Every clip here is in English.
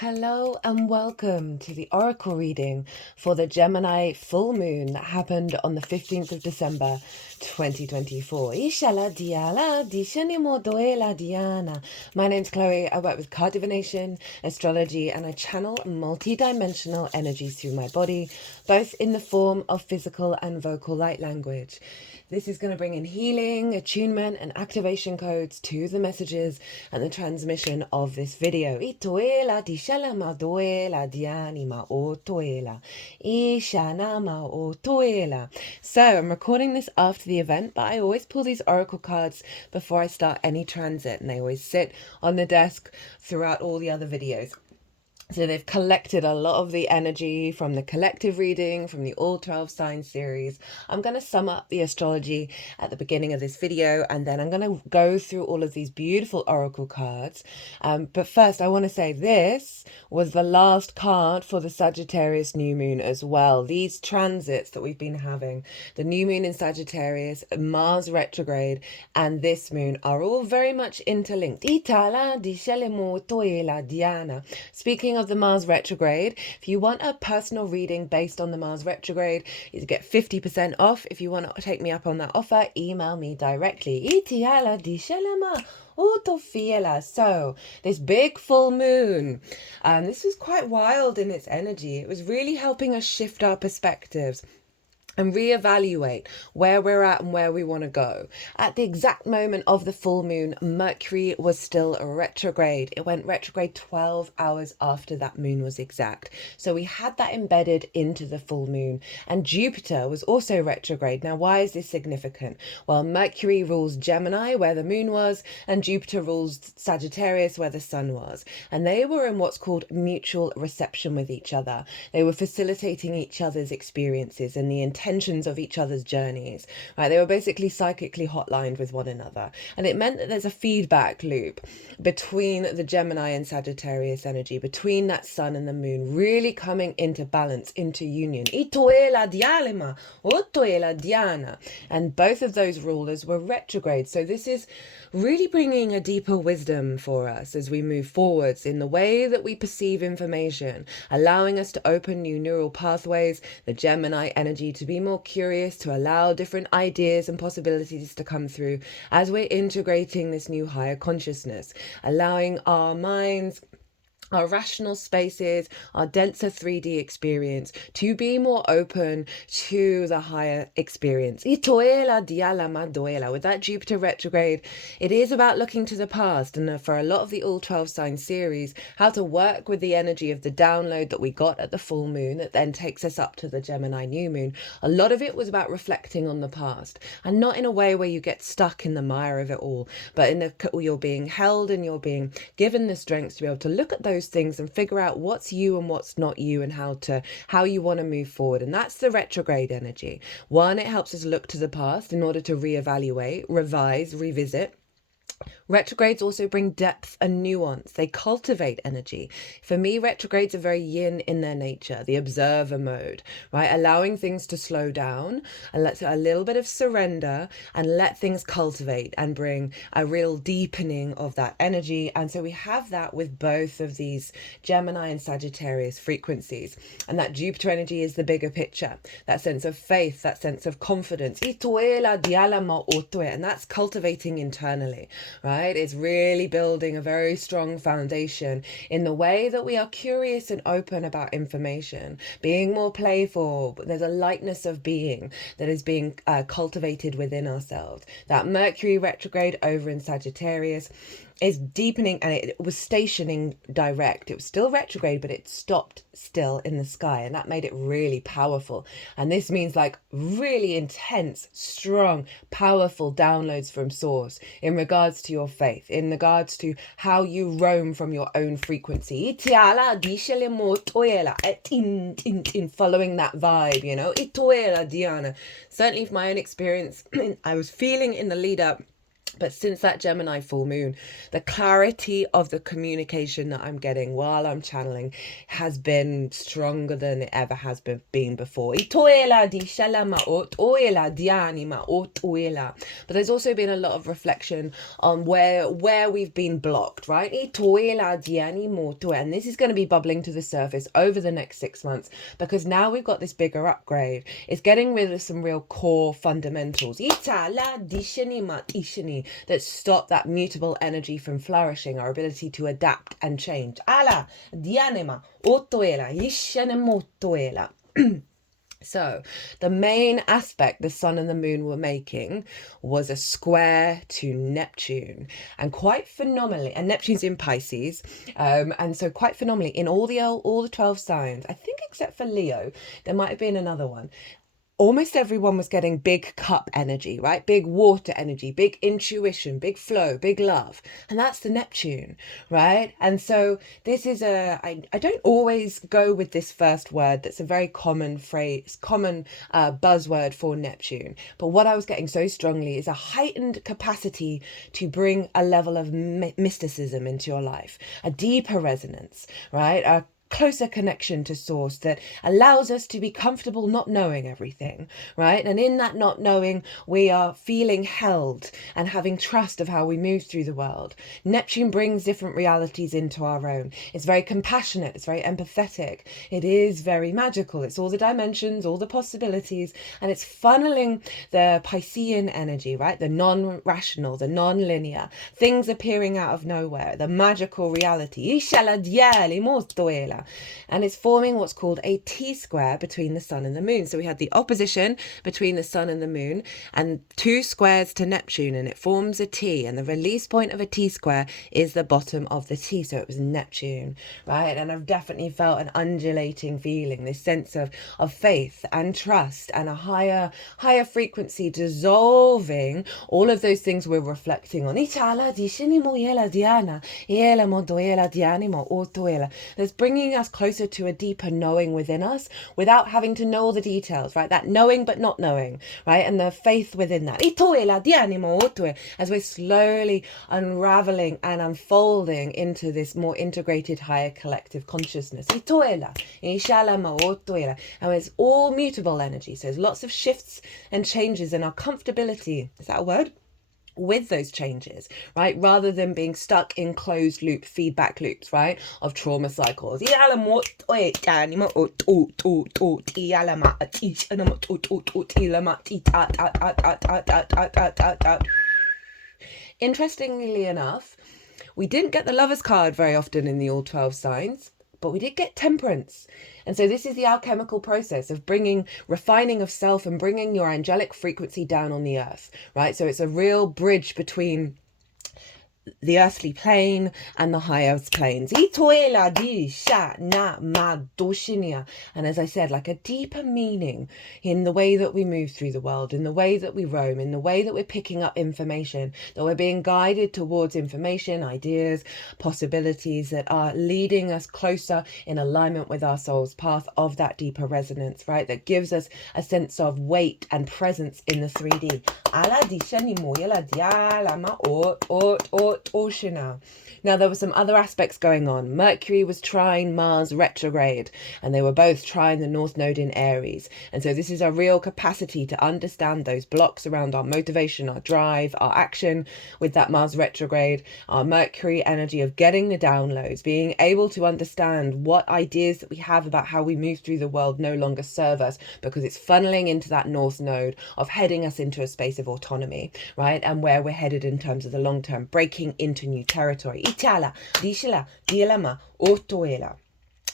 Hello and welcome to the Oracle reading for the Gemini full moon that happened on the 15th of December 2024. Ishala diala dishanimo doela diana. My name's Chloe. I work with card divination, astrology, and I channel multi-dimensional energies through my body, both in the form of physical and vocal light language. This is going to bring in healing, attunement, and activation codes to the messages and the transmission of this video. Itoela dishala ma doela diani ma otoela. Ishana ma otoela. So I'm recording this after the event, but I always pull these oracle cards before I start any transit, and they always sit on the desk throughout all the other videos. So they've collected a lot of the energy from the collective reading, from the All 12 Signs series. I'm going to sum up the astrology at the beginning of this video, and then I'm going to go through all of these beautiful oracle cards. But first, I want to say this was the last card for the Sagittarius new moon as well. These transits that we've been having, the new moon in Sagittarius, Mars retrograde, and this moon are all very much interlinked. Itala di toela diana. Speaking of the Mars retrograde, if you want a personal reading based on the Mars retrograde, you get 50% off. If you want to take me up on that offer, email me directly. Itiala di shalama. So this big full moon, this was quite wild in its energy. It was really helping us shift our perspectives and reevaluate where we're at and where we want to go. At the exact moment of the full moon, Mercury was still retrograde. It went retrograde 12 hours after that moon was exact. So we had that embedded into the full moon. And Jupiter was also retrograde. Now, why is this significant? Well, Mercury rules Gemini, where the moon was, and Jupiter rules Sagittarius, where the sun was. And they were in what's called mutual reception with each other. They were facilitating each other's experiences and the intentions of each other's journeys, right? They were basically psychically hotlined with one another, and it meant that there's a feedback loop between the Gemini and Sagittarius energy, between that sun and the moon, really coming into balance, into union. Itoela dialema, otoela diana, and both of those rulers were retrograde. So this is really bringing a deeper wisdom for us as we move forwards in the way that we perceive information, allowing us to open new neural pathways, the Gemini energy to be more curious, to allow different ideas and possibilities to come through as we're integrating this new higher consciousness, allowing our minds, our rational spaces, our denser 3D experience to be more open to the higher experience. Itoela diala madoela. With that Jupiter retrograde, it is about looking to the past, and for a lot of the All 12 Signs series, how to work with the energy of the download that we got at the full moon that then takes us up to the Gemini new moon. A lot of it was about reflecting on the past, and not in a way where you get stuck in the mire of it all, but in you're being held and you're being given the strength to be able to look at those things and figure out what's you and what's not you, and how you want to move forward. And that's the retrograde energy. One, it helps us look to the past in order to reevaluate, revise, revisit. Retrogrades also bring depth and nuance. They cultivate energy. For me, retrogrades are very yin in their nature, the observer mode, right? Allowing things to slow down and let a little bit of surrender and let things cultivate and bring a real deepening of that energy. And so we have that with both of these Gemini and Sagittarius frequencies. And that Jupiter energy is the bigger picture, that sense of faith, that sense of confidence. And that's cultivating internally, right? It's really building a very strong foundation in the way that we are curious and open about information, being more playful. There's a lightness of being that is being cultivated within ourselves. That Mercury retrograde over in Sagittarius is deepening, and it was stationing direct. It was still retrograde, but it stopped still in the sky, and that made it really powerful. And this means like really intense, strong, powerful downloads from source in regards to your faith, in regards to how you roam from your own frequency. Following that vibe, you know. Certainly from my own experience, I was feeling in the lead up But since that Gemini full moon, the clarity of the communication that I'm getting while I'm channeling has been stronger than it ever has been before. But there's also been a lot of reflection on where we've been blocked, right? And this is going to be bubbling to the surface over the next 6 months, because now we've got this bigger upgrade. It's getting rid of some real core fundamentals that stop that mutable energy from flourishing, our ability to adapt and change. So the main aspect the sun and the moon were making was a square to Neptune, and quite phenomenally, and Neptune's in Pisces, and so quite phenomenally in all the 12 signs, I think except for Leo, there might have been another one. Almost everyone was getting big cup energy, right? Big water energy, big intuition, big flow, big love. And that's the Neptune, right? And so this is I don't always go with this first word. That's a very common phrase, buzzword for Neptune. But what I was getting so strongly is a heightened capacity to bring a level of mysticism into your life, a deeper resonance, right? A closer connection to source that allows us to be comfortable not knowing everything, right? And in that not knowing, we are feeling held and having trust of how we move through the world. Neptune brings different realities into our own. It's very compassionate, it's very empathetic, it is very magical, it's all the dimensions, all the possibilities, and it's funneling the Piscean energy, right? The non-rational, the non-linear, things appearing out of nowhere, the magical reality. And it's forming what's called a T-square between the sun and the moon. So we had the opposition between the sun and the moon and 2 squares to Neptune, and it forms a T, and the release point of a T-square is the bottom of the T, so it was Neptune, right? And I've definitely felt an undulating feeling, this sense of faith and trust and a higher frequency dissolving all of those things we're reflecting on. That's bringing us closer to a deeper knowing within us without having to know all the details, right? That knowing but not knowing, right? And the faith within that. As we're slowly unraveling and unfolding into this more integrated, higher collective consciousness. And it's all mutable energy. So there's lots of shifts and changes in our comfortability. Is that a word? With those changes, right? Rather than being stuck in closed loop feedback loops, right? Of trauma cycles. Interestingly enough, we didn't get the Lover's card very often in the all 12 signs, but we did get Temperance. And so this is the alchemical process of refining of self and bringing your angelic frequency down on the earth, right? So it's a real bridge between the earthly plane and the highest planes. And as I said, like a deeper meaning in the way that we move through the world, in the way that we roam, in the way that we're picking up information, that we're being guided towards information, ideas, possibilities that are leading us closer in alignment with our soul's path of that deeper resonance, right? That gives us a sense of weight and presence in the 3D. Now there were some other aspects going on. Mercury was trine Mars retrograde, and they were both trine the North Node in Aries. And so this is a real capacity to understand those blocks around our motivation, our drive, our action with that Mars retrograde, our Mercury energy of getting the downloads, being able to understand what ideas that we have about how we move through the world no longer serve us, because it's funneling into that North Node of heading us into a space of autonomy, right? And where we're headed in terms of the long term, breaking into new territory.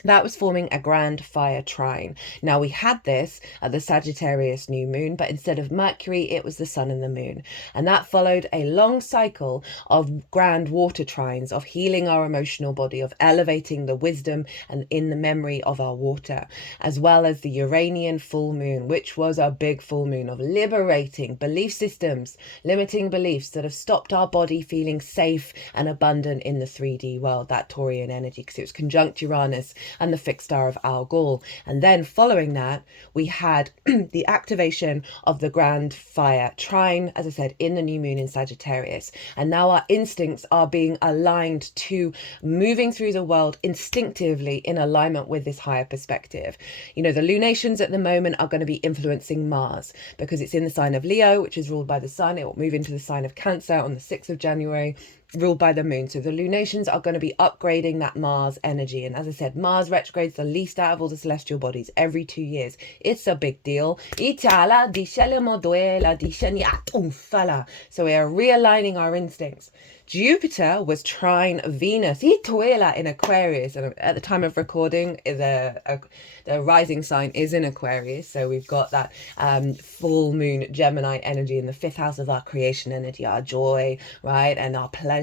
That was forming a grand fire trine. Now we had this at the Sagittarius new moon, but instead of Mercury, it was the sun and the moon. And that followed a long cycle of grand water trines, of healing our emotional body, of elevating the wisdom and in the memory of our water, as well as the Uranian full moon, which was a big full moon of liberating belief systems, limiting beliefs that have stopped our body feeling safe and abundant in the 3D world, that Taurian energy, because it was conjunct Uranus and the fixed star of Algol. And then following that, we had the activation of the grand fire trine, as I said, in the new moon in Sagittarius. And now our instincts are being aligned to moving through the world instinctively in alignment with this higher perspective. You know, the lunations at the moment are going to be influencing Mars because it's in the sign of Leo, which is ruled by the sun. It will move into the sign of Cancer on the 6th of January, ruled by the moon. So the lunations are going to be upgrading that Mars energy. And as I said, Mars retrogrades the least out of all the celestial bodies every 2 years. It's a big deal. So we are realigning our instincts. Jupiter was trine Venus in Aquarius, and at the time of recording, the rising sign is in Aquarius. So we've got that full moon Gemini energy in the 5th house of our creation energy, our joy, right, and our pleasure.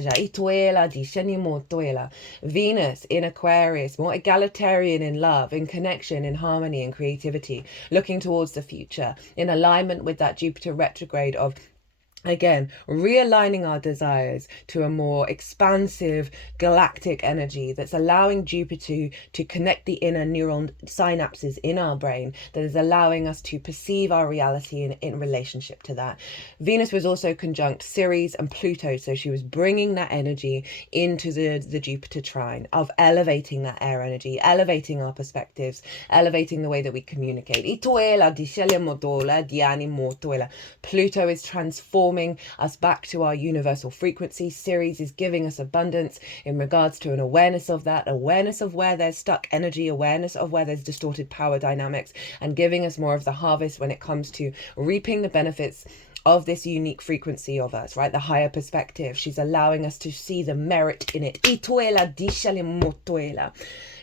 Venus in Aquarius, more egalitarian in love, in connection, in harmony, in creativity, looking towards the future, in alignment with that Jupiter retrograde of, again, realigning our desires to a more expansive galactic energy that's allowing Jupiter to connect the inner neural synapses in our brain, that is allowing us to perceive our reality in relationship to that. Venus was also conjunct Ceres and Pluto, so she was bringing that energy into the Jupiter trine of elevating that air energy, elevating our perspectives, elevating the way that we communicate. Pluto is transforming us back to our universal frequency. Ceres is giving us abundance in regards to an awareness of that, awareness of where there's stuck energy, awareness of where there's distorted power dynamics, and giving us more of the harvest when it comes to reaping the benefits of this unique frequency of us, right? The higher perspective. She's allowing us to see the merit in it.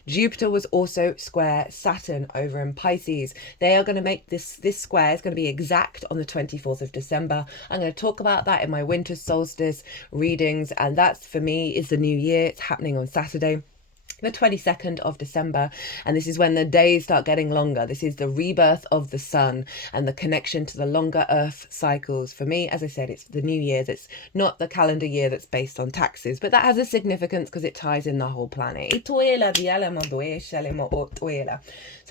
Jupiter was also square Saturn over in Pisces. They are going to make this square is going to be exact on the 24th of December. I'm going to talk about that in my winter solstice readings, and that's, for me, is the new year. It's happening on Saturday, the 22nd of December, and this is when the days start getting longer. This is the rebirth of the sun and the connection to the longer earth cycles. For me, as I said, it's the new year. That's not the calendar year that's based on taxes, but that has a significance because it ties in the whole planet. So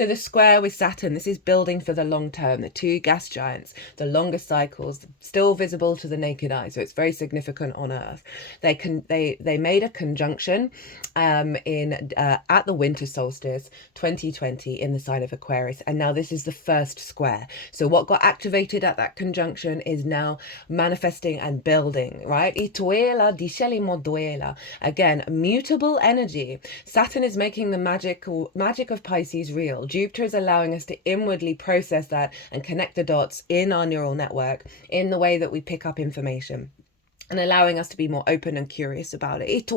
the square with Saturn, this is building for the long term, the two gas giants, the longer cycles, still visible to the naked eye, so it's very significant on Earth. They made a conjunction at the winter solstice 2020 in the sign of Aquarius, and now this is the first square. So what got activated at that conjunction is now manifesting and building, right? Again, mutable energy. Saturn is making the magic of Pisces real. Jupiter is allowing us to inwardly process that and connect the dots in our neural network in the way that we pick up information, and allowing us to be more open and curious about it.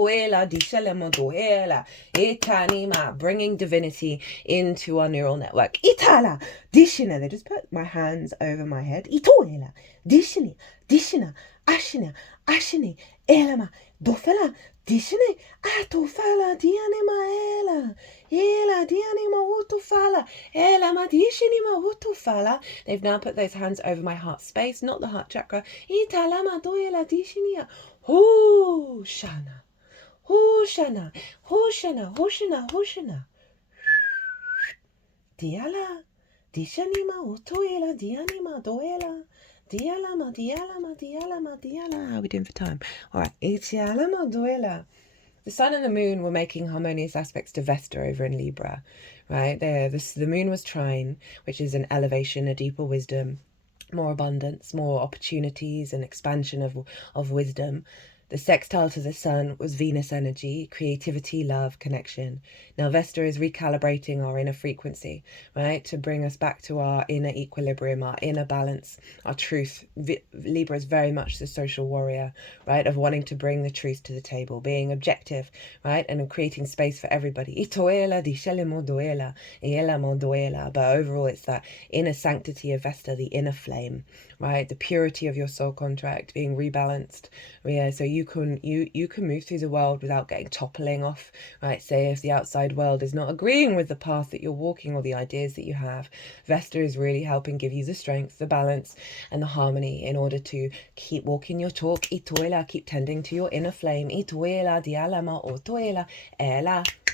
Bringing divinity into our neural network. They just put my hands over my head. They've now put those hands over my heart space, not the heart chakra. Hoshana, Hoshana, Hoshana, Hoshana, Hoshana. Diala, Dishanima, Otoela, Dianima, Doela. Dialama, dialama, dialama, diala. How are we doing for time? All right. Itialama, doela. The sun and the moon were making harmonious aspects to Vesta over in Libra, right? The moon was trine, which is an elevation, a deeper wisdom, more abundance, more opportunities, and expansion of wisdom. The sextile to the sun was Venus energy, creativity, love, connection. Now Vesta is recalibrating our inner frequency, right? To bring us back to our inner equilibrium, our inner balance, our truth. Libra is very much the social warrior, right? Of wanting to bring the truth to the table, being objective, right? And creating space for everybody. But overall it's that inner sanctity of Vesta, the inner flame, right? The purity of your soul contract being rebalanced. Yeah, so you can move through the world without getting toppling off, right? Say if the outside world is not agreeing with the path that you're walking or the ideas that you have, Vesta is really helping give you the strength, the balance, and the harmony in order to keep walking your talk. Keep tending to your inner flame.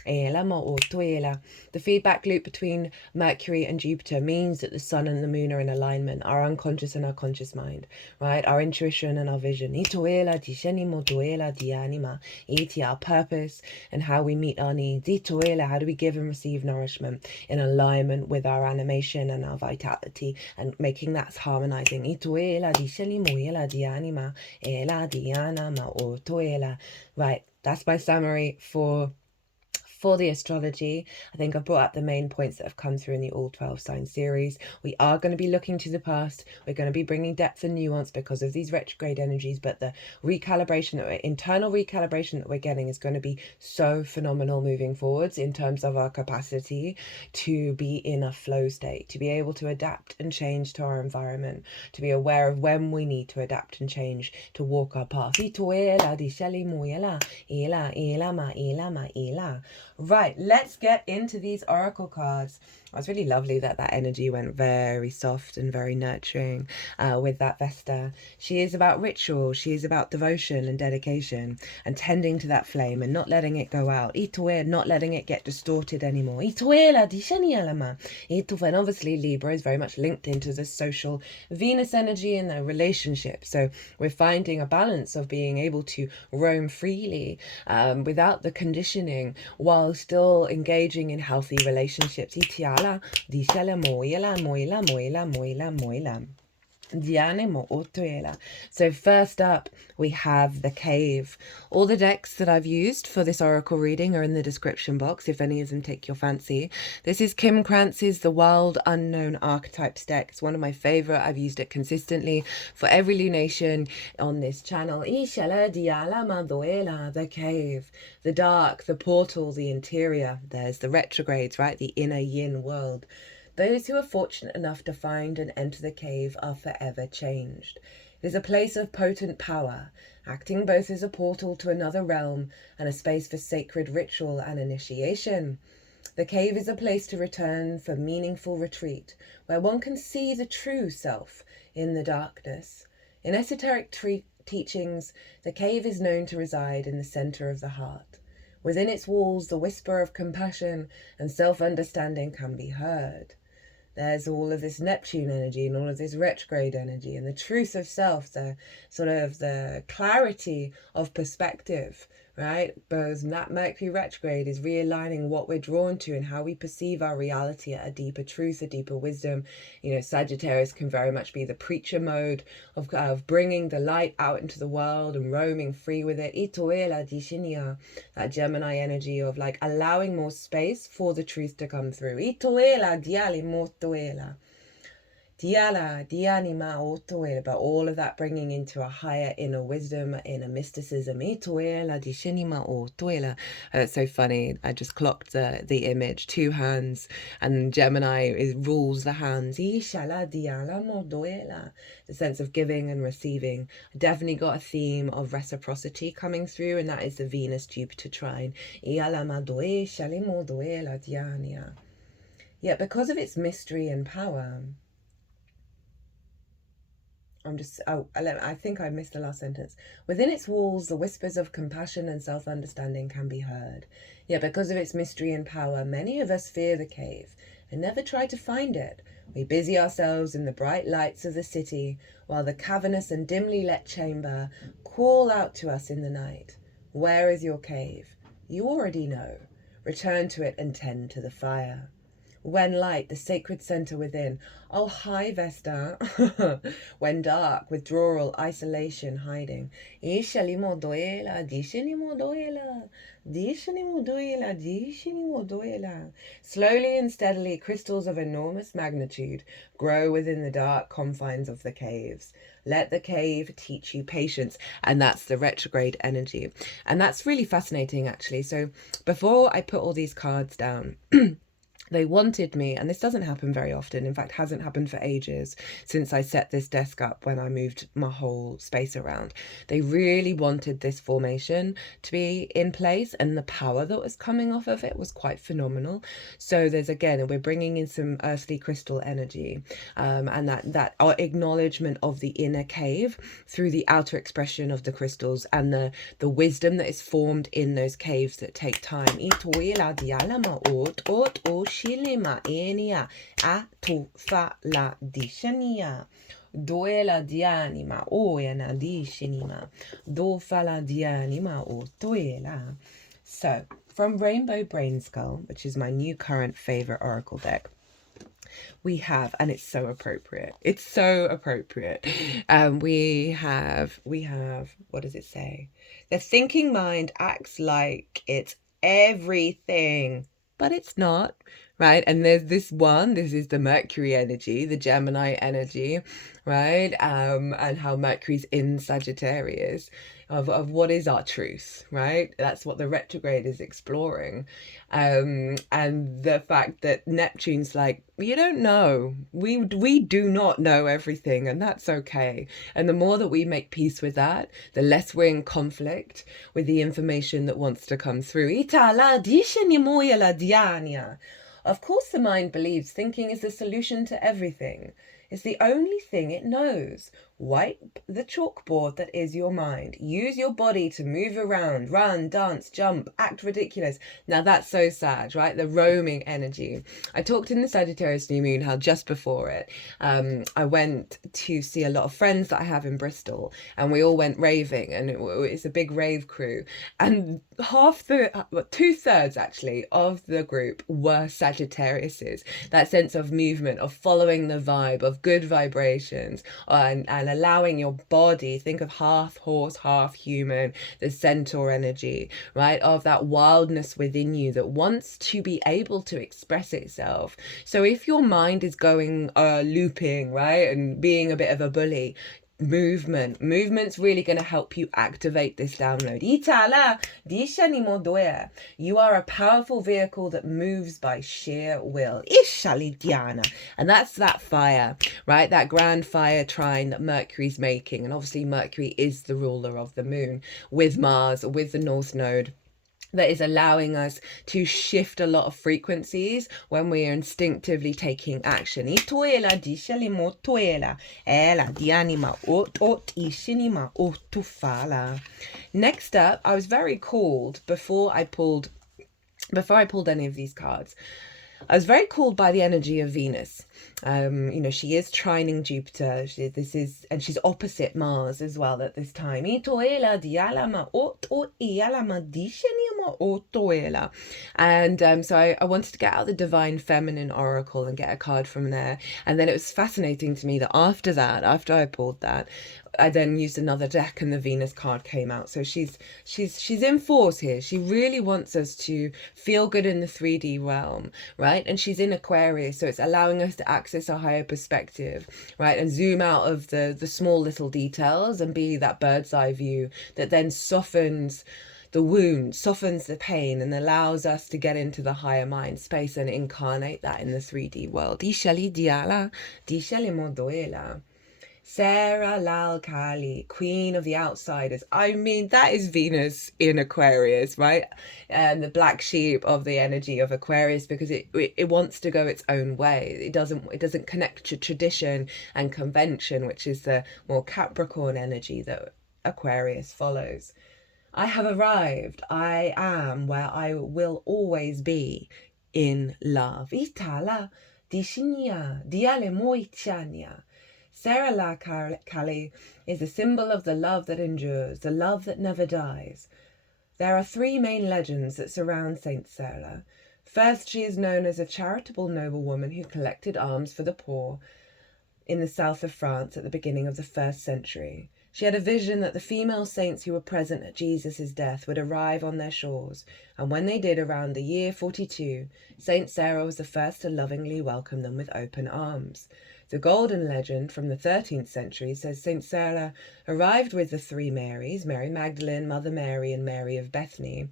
The feedback loop between Mercury and Jupiter means that the sun and the moon are in alignment, our unconscious and our conscious mind, right? Our intuition and our vision. Our purpose and how we meet our needs. How do we give and receive nourishment in alignment with our animation and our vitality, and making that harmonizing. Right, that's my summary for the astrology. I think I've brought up the main points that have come through in the All 12 Sign series. We are going to be looking to the past. We're going to be bringing depth and nuance because of these retrograde energies, but the internal recalibration that we're getting is going to be so phenomenal moving forwards in terms of our capacity to be in a flow state, to be able to adapt and change to our environment, to be aware of when we need to adapt and change to walk our path. Right, let's get into these oracle cards. It was really lovely that energy went very soft and very nurturing with that Vesta. She is about ritual. She is about devotion and dedication and tending to that flame and not letting it go out. Not letting it get distorted anymore. And obviously Libra is very much linked into the social Venus energy and the relationship. So we're finding a balance of being able to roam freely without the conditioning, while still engaging in healthy relationships. So first up, we have the cave. All the decks that I've used for this oracle reading are in the description box if any of them take your fancy. This is Kim Krantz's The Wild Unknown Archetypes deck. It's one of my favorite. I've used it consistently for every lunation on this channel. The cave, the dark, the portal, the interior. There's the retrogrades, right? The inner yin world. Those who are fortunate enough to find and enter the cave are forever changed. It is a place of potent power, acting both as a portal to another realm and a space for sacred ritual and initiation. The cave is a place to return for meaningful retreat, where one can see the true self in the darkness. In esoteric teachings, the cave is known to reside in the center of the heart. Within its walls, the whisper of compassion and self-understanding can be heard. There's all of this Neptune energy and all of this retrograde energy and the truth of self, the sort of the clarity of perspective, right? Because that Mercury retrograde is realigning what we're drawn to and how we perceive our reality at a deeper truth, a deeper wisdom. You know, Sagittarius can very much be the preacher mode of bringing the light out into the world and roaming free with it. That Gemini energy of like allowing more space for the truth to come through. But all of that bringing into a higher inner wisdom, inner mysticism. It's so funny. I just clocked the image, 2 hands, and Gemini rules the hands. The sense of giving and receiving. Definitely got a theme of reciprocity coming through, and that is the Venus-Jupiter trine. Yet because of its mystery and power, I think I missed the last sentence. Within its walls, the whispers of compassion and self-understanding can be heard. Yet because of its mystery and power, many of us fear the cave and never try to find it. We busy ourselves in the bright lights of the city, while the cavernous and dimly lit chamber call out to us in the night. Where is your cave? You already know. Return to it and tend to the fire. When light, the sacred center within. Oh, hi, Vesta. When dark, withdrawal, isolation, hiding. Slowly and steadily, crystals of enormous magnitude grow within the dark confines of the caves. Let the cave teach you patience. And that's the retrograde energy. And that's really fascinating, actually. So before I put all these cards down, They wanted me, and this doesn't happen very often, in fact hasn't happened for ages since I set this desk up when I moved my whole space around. They really wanted this formation to be in place, and the power that was coming off of it was quite phenomenal. So there's, again, we're bringing in some earthly crystal energy, and that our acknowledgement of the inner cave through the outer expression of the crystals, and the wisdom that is formed in those caves that take time. Shilima enia a tu fa la dishania duela dianima o ena dishinima do fa la dianima o duela. So from Rainbow Brainskull, which is my new current favorite oracle deck, we have, and it's so appropriate, it's so appropriate, we have, what does it say? The thinking mind acts like it's everything, but it's not, right? And there's this is the Mercury energy, the Gemini energy, right? And how Mercury's in Sagittarius, of what is our truth, right? That's what the retrograde is exploring. And the fact that Neptune's like, you don't know, we do not know everything, and that's okay. And the more that we make peace with that, the less we're in conflict with the information that wants to come through. Of course the mind believes thinking is the solution to everything. It's the only thing it knows. Wipe the chalkboard that is your mind. Use your body to move around, run, dance, jump, act ridiculous. Now that's so sad, right? The roaming energy. I talked in the Sagittarius new moon how just before it, I went to see a lot of friends that I have in Bristol, and we all went raving, and it's a big rave crew. And two-thirds actually of the group were Sagittariuses. That sense of movement, of following the vibe, of good vibrations, and allowing your body, think of half horse, half human, the centaur energy, right, of that wildness within you that wants to be able to express itself. So if your mind is going looping, right, and being a bit of a bully, movement's really going to help you activate this download. You are a powerful vehicle that moves by sheer will. And that's that fire, right? That grand fire trine that Mercury's making. And obviously Mercury is the ruler of the moon with Mars, with the North Node, that is allowing us to shift a lot of frequencies when we are instinctively taking action. Next up, I was very called before I pulled any of these cards. I was very called by the energy of Venus. She is trining Jupiter. And she's opposite Mars as well at this time. And so I wanted to get out the Divine Feminine Oracle and get a card from there. And then it was fascinating to me that after I pulled that, I then used another deck and the Venus card came out. So she's in force here. She really wants us to feel good in the 3D realm, right? And she's in Aquarius, so it's allowing us to access a higher perspective, right? And zoom out of the small little details and be that bird's eye view that then softens the wound, softens the pain, and allows us to get into the higher mind space and incarnate that in the 3D world. Sarah Lal Kali, Queen of the Outsiders. I mean, that is Venus in Aquarius, right? And the black sheep of the energy of Aquarius, because it wants to go its own way. It doesn't connect to tradition and convention, which is the more Capricorn energy that Aquarius follows. I have arrived. I am where I will always be, in love. Itala dishinya diale moichania. Sarah La Kali is a symbol of the love that endures, the love that never dies. There are three main legends that surround Saint Sarah. First, she is known as a charitable noblewoman who collected alms for the poor in the south of France at the beginning of the 1st century. She had a vision that the female saints who were present at Jesus' death would arrive on their shores, and when they did around the year 42, Saint Sarah was the first to lovingly welcome them with open arms. The golden legend from the 13th century says Saint Sarah arrived with the three Marys, Mary Magdalene, Mother Mary, and Mary of Bethany,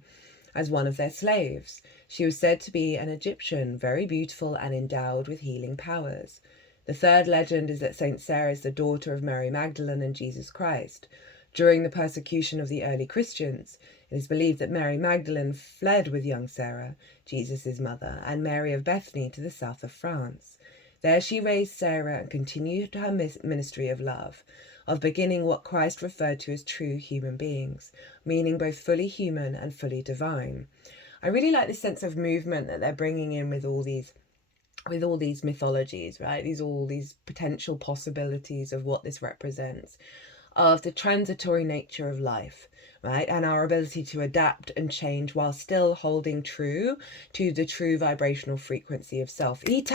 as one of their slaves. She was said to be an Egyptian, very beautiful and endowed with healing powers. The third legend is that Saint Sarah is the daughter of Mary Magdalene and Jesus Christ. During the persecution of the early Christians, it is believed that Mary Magdalene fled with young Sarah, Jesus' mother, and Mary of Bethany to the south of France. There she raised Sarah and continued her ministry of love, of beginning what Christ referred to as true human beings, meaning both fully human and fully divine. I really like this sense of movement that they're bringing in with all these mythologies, right? All these potential possibilities of what this represents, of the transitory nature of life, right? And our ability to adapt and change while still holding true to the true vibrational frequency of self. Saint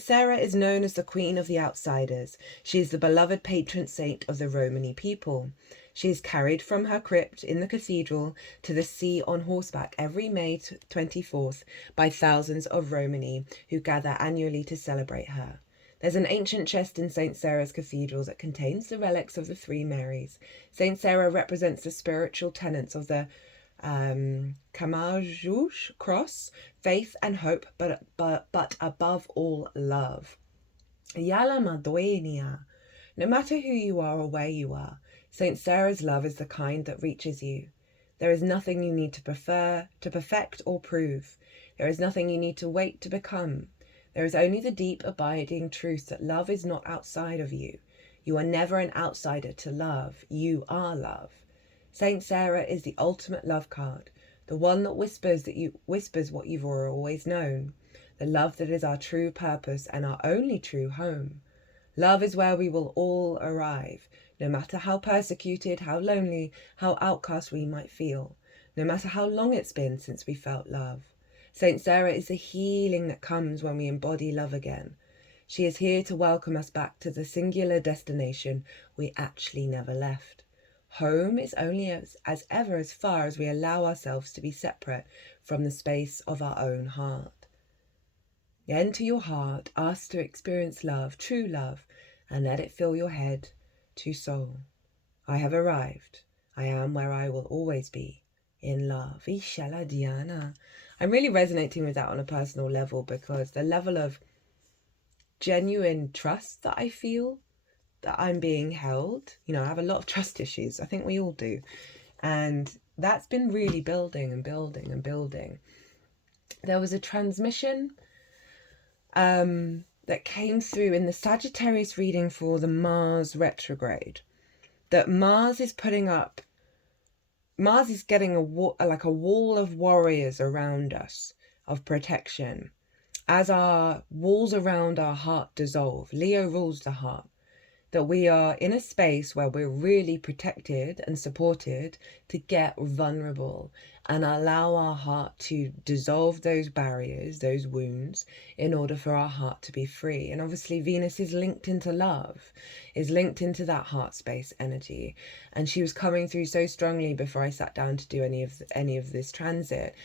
Sarah is known as the Queen of the Outsiders. She is the beloved patron saint of the Romani people. She is carried from her crypt in the cathedral to the sea on horseback every May 24th by thousands of Romani who gather annually to celebrate her. There's an ancient chest in St. Sarah's Cathedral that contains the relics of the three Marys. St. Sarah represents the spiritual tenets of the Camargues cross, faith and hope, but above all, love. Yala Madoenia. No matter who you are or where you are, St. Sarah's love is the kind that reaches you. There is nothing you need to prefer, to perfect or prove. There is nothing you need to wait to become. There is only the deep, abiding truth that love is not outside of you. You are never an outsider to love. You are love. St. Sarah is the ultimate love card, the one that whispers what you've always known, the love that is our true purpose and our only true home. Love is where we will all arrive, no matter how persecuted, how lonely, how outcast we might feel, no matter how long it's been since we felt love. St. Sarah is the healing that comes when we embody love again. She is here to welcome us back to the singular destination we actually never left. Home is only as far as we allow ourselves to be separate from the space of our own heart. Enter your heart, ask to experience love, true love, and let it fill your head to soul. I have arrived. I am where I will always be, in love. Ishala Diana. I'm really resonating with that on a personal level because the level of genuine trust that I feel that I'm being held, I have a lot of trust issues. I think we all do. And that's been really building and building and building. There was a transmission that came through in the Sagittarius reading for the Mars retrograde, that Mars is getting a wall of warriors around us of protection as our walls around our heart dissolve. Leo rules the heart. That we are in a space where we're really protected and supported to get vulnerable and allow our heart to dissolve those barriers, those wounds, in order for our heart to be free. And obviously Venus is linked into love, is linked into that heart space energy. And she was coming through so strongly before I sat down to do any of this transit.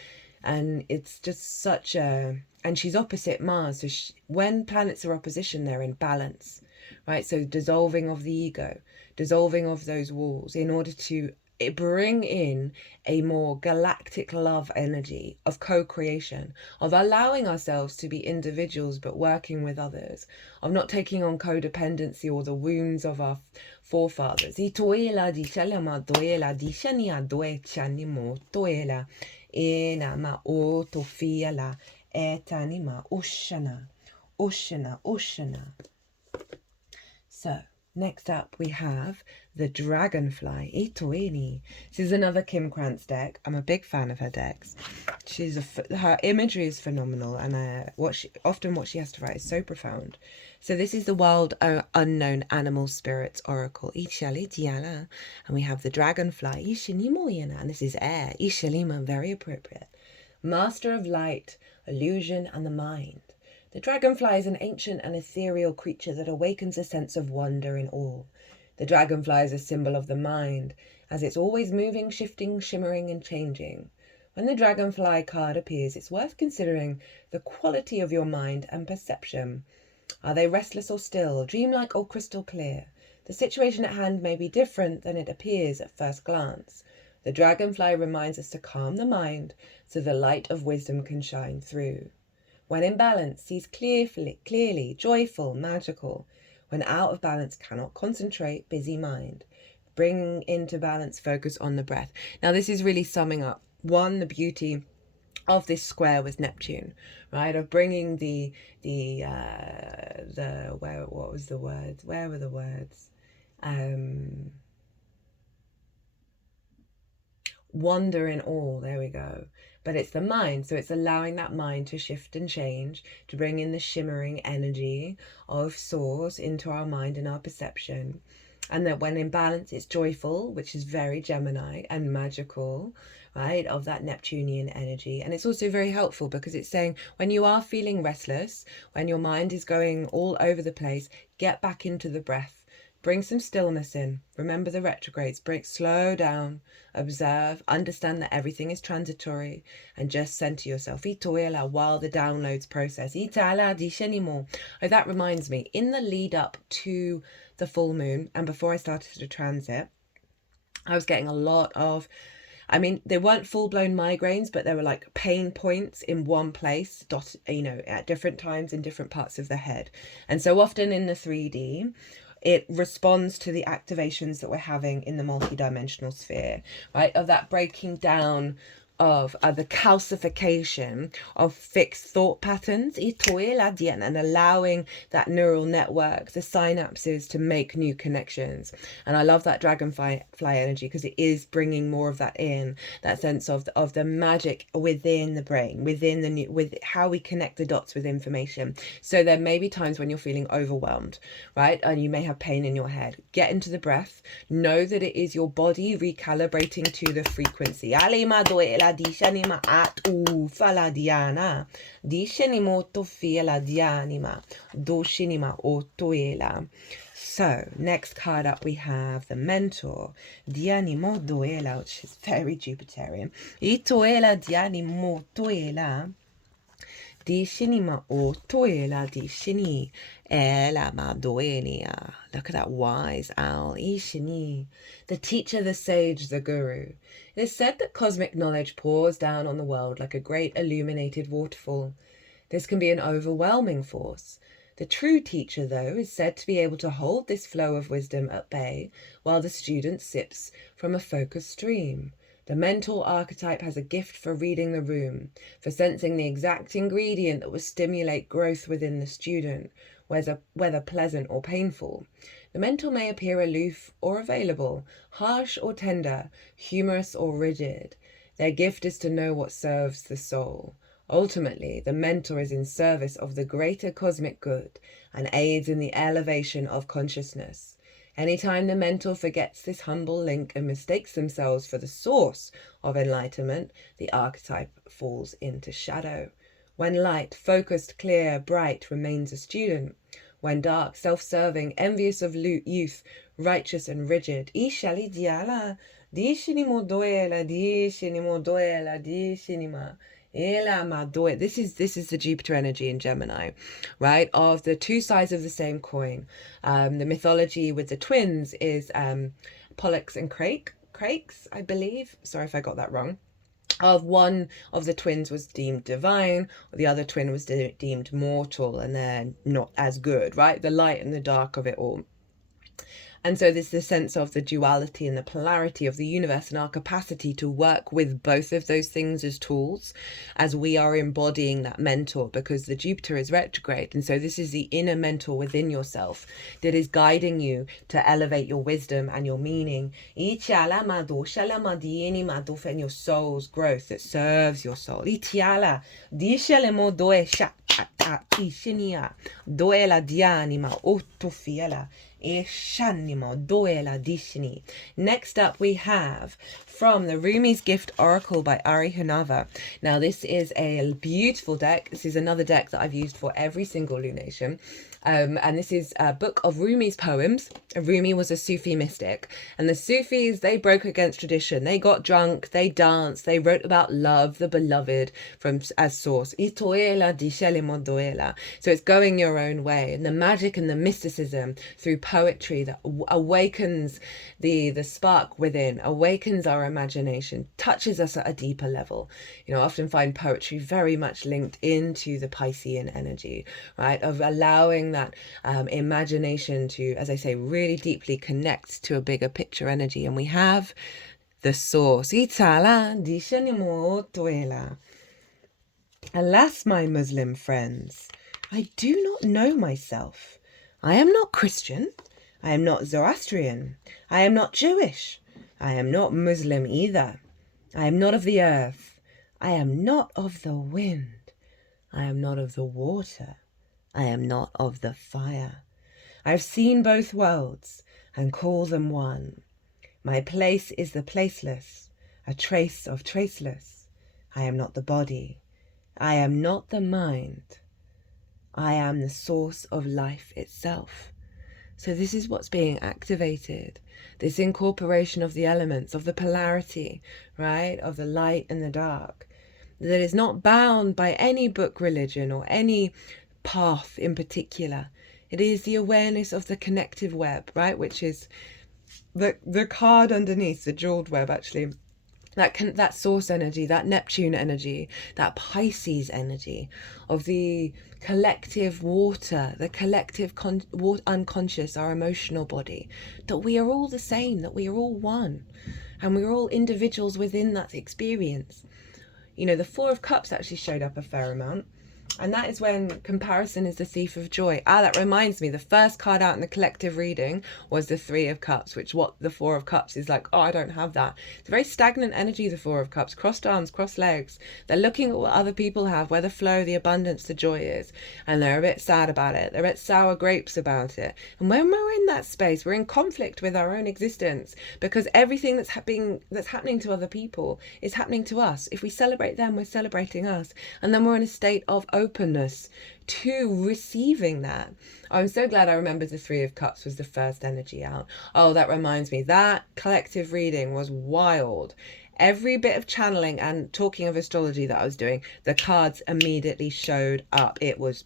And it's just and she's opposite Mars. So when planets are opposition, they're in balance. Right, so dissolving of the ego, dissolving of those walls in order to bring in a more galactic love energy of co-creation, of allowing ourselves to be individuals but working with others, of not taking on codependency or the wounds of our forefathers. So, next up we have the Dragonfly, Itoini. This is another Kim Krans deck. I'm a big fan of her decks. Her imagery is phenomenal, and what she has to write is so profound. So this is the Wild Unknown Animal Spirits Oracle, Ishali Diana, and we have the Dragonfly, Ishinimoyana, and this is air, Ishalima, very appropriate. Master of Light, Illusion, and the Mind. The dragonfly is an ancient and ethereal creature that awakens a sense of wonder in all. The dragonfly is a symbol of the mind, as it's always moving, shifting, shimmering, and changing. When the dragonfly card appears, it's worth considering the quality of your mind and perception. Are they restless or still, dreamlike or crystal clear? The situation at hand may be different than it appears at first glance. The dragonfly reminds us to calm the mind so the light of wisdom can shine through. When in balance, sees clearly, joyful, magical. When out of balance, cannot concentrate, busy mind. Bring into balance, focus on the breath. Now, this is really summing up, one, the beauty of this square with Neptune, right? Of bringing what was the words? Where were the words? Wonder in all, there we go. But it's the mind, so it's allowing that mind to shift and change, to bring in the shimmering energy of source into our mind and our perception. And that when in balance, it's joyful, which is very Gemini, and magical, right, of that Neptunian energy. And it's also very helpful because it's saying when you are feeling restless, when your mind is going all over the place, get back into the breath. Bring some stillness in. Remember the retrogrades. Slow down, observe, understand that everything is transitory, and just center yourself. While the downloads process. Oh, that reminds me, in the lead up to the full moon and before I started to transit, I was getting a lot of, they weren't full-blown migraines, but there were like pain points in one place, at different times in different parts of the head. And so often in the 3D, it responds to the activations that we're having in the multidimensional sphere, right? Of that breaking down of the calcification of fixed thought patterns and allowing that neural network, the synapses, to make new connections. And I love that dragonfly energy because it is bringing more of that in, that sense of the magic within the brain, with how we connect the dots with information. So there may be times when you're feeling overwhelmed, right? And you may have pain in your head. Get into the breath. Know that it is your body recalibrating to the frequency. Dishanima at fala diana. Dishanimo to fiela dianima. Doshinima otoela. So, next card up we have the Mentor. Dianimo doela, which is very Jupiterian. Itoela dianimo toela. Dishinima otoela dishini. Ela madoenia. Look at that wise owl. Ishini. The teacher, the sage, the guru. It is said that cosmic knowledge pours down on the world like a great illuminated waterfall. This can be an overwhelming force. The true teacher, though, is said to be able to hold this flow of wisdom at bay while the student sips from a focused stream. The mentor archetype has a gift for reading the room, for sensing the exact ingredient that will stimulate growth within the student, whether pleasant or painful. The mentor may appear aloof or available, harsh or tender, humorous or rigid. Their gift is to know what serves the soul. Ultimately, the mentor is in service of the greater cosmic good and aids in the elevation of consciousness. Anytime the mentor forgets this humble link and mistakes themselves for the source of enlightenment, the archetype falls into shadow. When light, focused, clear, bright, remains a student. When dark, self-serving, envious of youth, righteous and rigid. Ishali diala, dishinimo doela, dishinimo doela, dishinima. This is the Jupiter energy in Gemini, right? Of the two sides of the same coin. The mythology with the twins is Pollux and Crakes, I believe. Sorry if I got that wrong. Of one of the twins was deemed divine, or the other twin was deemed mortal, and they're not as good, right? The light and the dark of it all. And so there's the sense of the duality and the polarity of the universe and our capacity to work with both of those things as tools as we are embodying that mentor, because the Jupiter is retrograde. And so this is the inner mentor within yourself that is guiding you to elevate your wisdom and your meaning. And your soul's growth that serves your soul. Next up we have from the Rumi's Gift Oracle by Ari Honarvar. Now this is a beautiful deck. This is another deck that I've used for every single lunation. And this is a book of Rumi's poems. Rumi was a Sufi mystic, and the Sufis, they broke against tradition. They got drunk, they danced, they wrote about love, the beloved, as source. So it's going your own way, and the magic and the mysticism through poetry that awakens the spark within, awakens our imagination, touches us at a deeper level. I often find poetry very much linked into the Piscean energy, right? Of allowing that imagination to, as I say, really deeply connect to a bigger picture energy. And we have the source. Alas, my Muslim friends, I do not know myself. I am not Christian. I am not Zoroastrian. I am not Jewish. I am not Muslim either. I am not of the earth. I am not of the wind. I am not of the water. I am not of the fire. I have seen both worlds and call them one. My place is the placeless, a trace of traceless. I am not the body. I am not the mind. I am the source of life itself. So this is what's being activated. This incorporation of the elements, of the polarity, right? Of the light and the dark. That is not bound by any book religion or any path in particular. It is the awareness of the connective web, right? Which is the card underneath, the jeweled web actually. That source energy, that Neptune energy, that Pisces energy of the collective water, the collective unconscious, our emotional body, that we are all the same, that we are all one, and we're all individuals within that experience. The Four of Cups actually showed up a fair amount. And that is when comparison is the thief of joy. That reminds me, the first card out in the collective reading was the Three of Cups, which what the Four of Cups is like, I don't have that. It's a very stagnant energy, the Four of Cups, crossed arms, crossed legs. They're looking at what other people have, where the flow, the abundance, the joy is. And they're a bit sad about it. They're a bit sour grapes about it. And when we're in that space, we're in conflict with our own existence, because everything that's happening to other people is happening to us. If we celebrate them, we're celebrating us. And then we're in a state of openness to receiving that. I'm so glad I remembered the Three of Cups was the first energy out. That reminds me, that collective reading was wild. Every bit of channeling and talking of astrology that I was doing, the cards immediately showed up. It was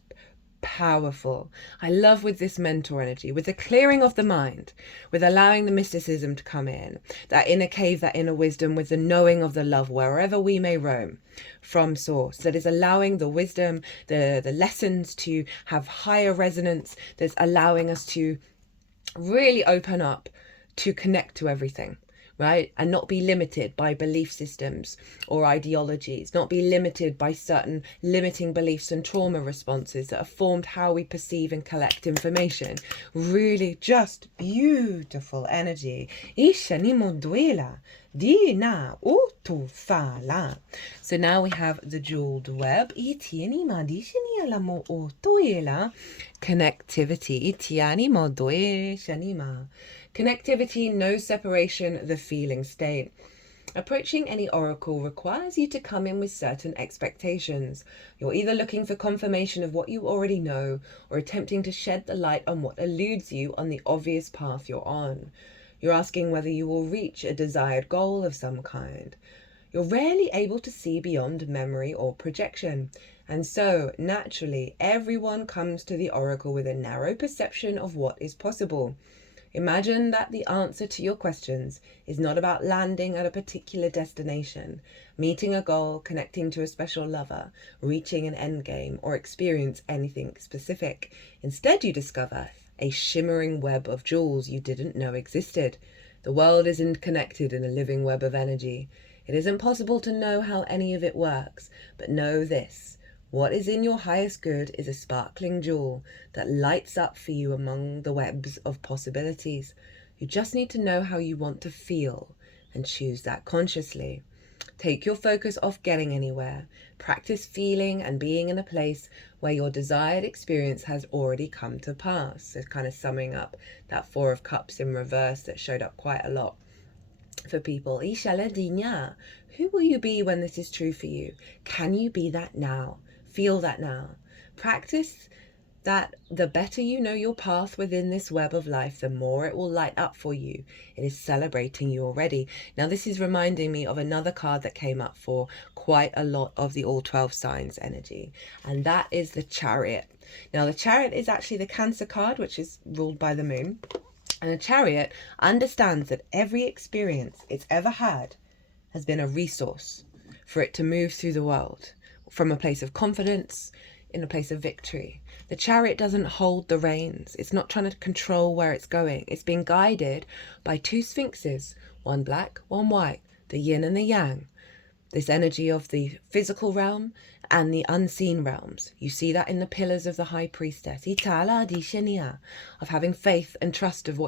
powerful. I love with this mentor energy, with the clearing of the mind, with allowing the mysticism to come in, that inner cave, that inner wisdom, with the knowing of the love wherever we may roam from source, that is allowing the wisdom, the lessons to have higher resonance, that's allowing us to really open up to connect to everything. Right? And not be limited by belief systems or ideologies, not be limited by certain limiting beliefs and trauma responses that have formed how we perceive and collect information. Really just beautiful energy. So now we have the jeweled web. Connectivity. Connectivity, no separation, the feeling state. Approaching any oracle requires you to come in with certain expectations. You're either looking for confirmation of what you already know, or attempting to shed the light on what eludes you on the obvious path you're on. You're asking whether you will reach a desired goal of some kind. You're rarely able to see beyond memory or projection. And so, naturally, everyone comes to the oracle with a narrow perception of what is possible. Imagine that the answer to your questions is not about landing at a particular destination, meeting a goal, connecting to a special lover, reaching an endgame, or experience anything specific. Instead, you discover a shimmering web of jewels you didn't know existed. The world is interconnected in a living web of energy. It isn't possible to know how any of it works, but know this. What is in your highest good is a sparkling jewel that lights up for you among the webs of possibilities. You just need to know how you want to feel and choose that consciously. Take your focus off getting anywhere. Practice feeling and being in a place where your desired experience has already come to pass. So kind of summing up that Four of Cups in reverse that showed up quite a lot for people. Who will you be when this is true for you? Can you be that now? Feel that now. Practice that the better you know your path within this web of life, the more it will light up for you. It is celebrating you already. Now, this is reminding me of another card that came up for quite a lot of the all 12 signs energy, and that is the Chariot. Now, the Chariot is actually the Cancer card, which is ruled by the moon. And the Chariot understands that every experience it's ever had has been a resource for it to move through the world from a place of confidence, in a place of victory. The Chariot doesn't hold the reins. It's not trying to control where it's going. It's being guided by two sphinxes, one black, one white, the yin and the yang. This energy of the physical realm and the unseen realms. You see that in the pillars of the High Priestess. Itala di Shenia, of having faith and trust of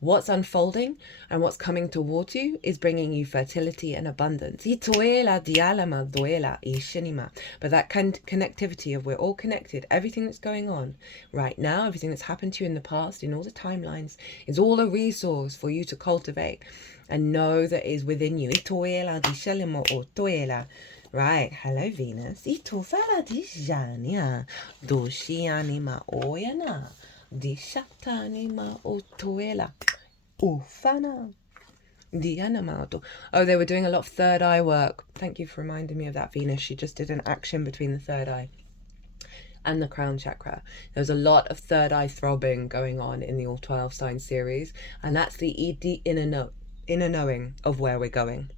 what's unfolding and what's coming towards you is bringing you fertility and abundance. Itoela di alama duela ishenima. But that connectivity of we're all connected, everything that's going on right now, everything that's happened to you in the past, in all the timelines, is all a resource for you to cultivate and know that is within you. Itoela di shelimo o toela. Right, hello Venus. Itofala di jania. Doshi anima oyana. Di shatanima o toela. Ufana. Di anamato. Oh, they were doing a lot of third eye work. Thank you for reminding me of that, Venus. She just did an action between the third eye and the crown chakra. There's a lot of third eye throbbing going on in the all 12 sign series, and that's the inner knowing of where we're going,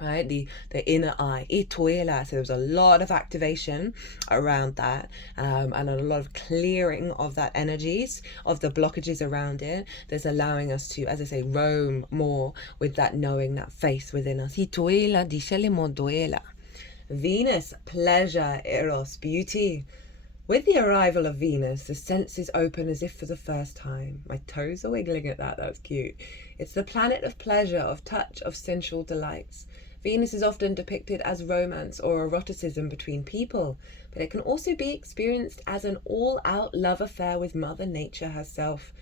right? The inner eye, itoela. So there was a lot of activation around that, and a lot of clearing of that energies, of the blockages around it, that's allowing us to, as I say, roam more with that knowing, that faith within us. Itoela di shelimo doela. Venus, pleasure, eros, beauty. With the arrival of Venus, the senses open as if for the first time. My toes are wiggling at that. That's cute. It's the planet of pleasure, of touch, of sensual delights. Venus is often depicted as romance or eroticism between people, but it can also be experienced as an all-out love affair with Mother Nature herself.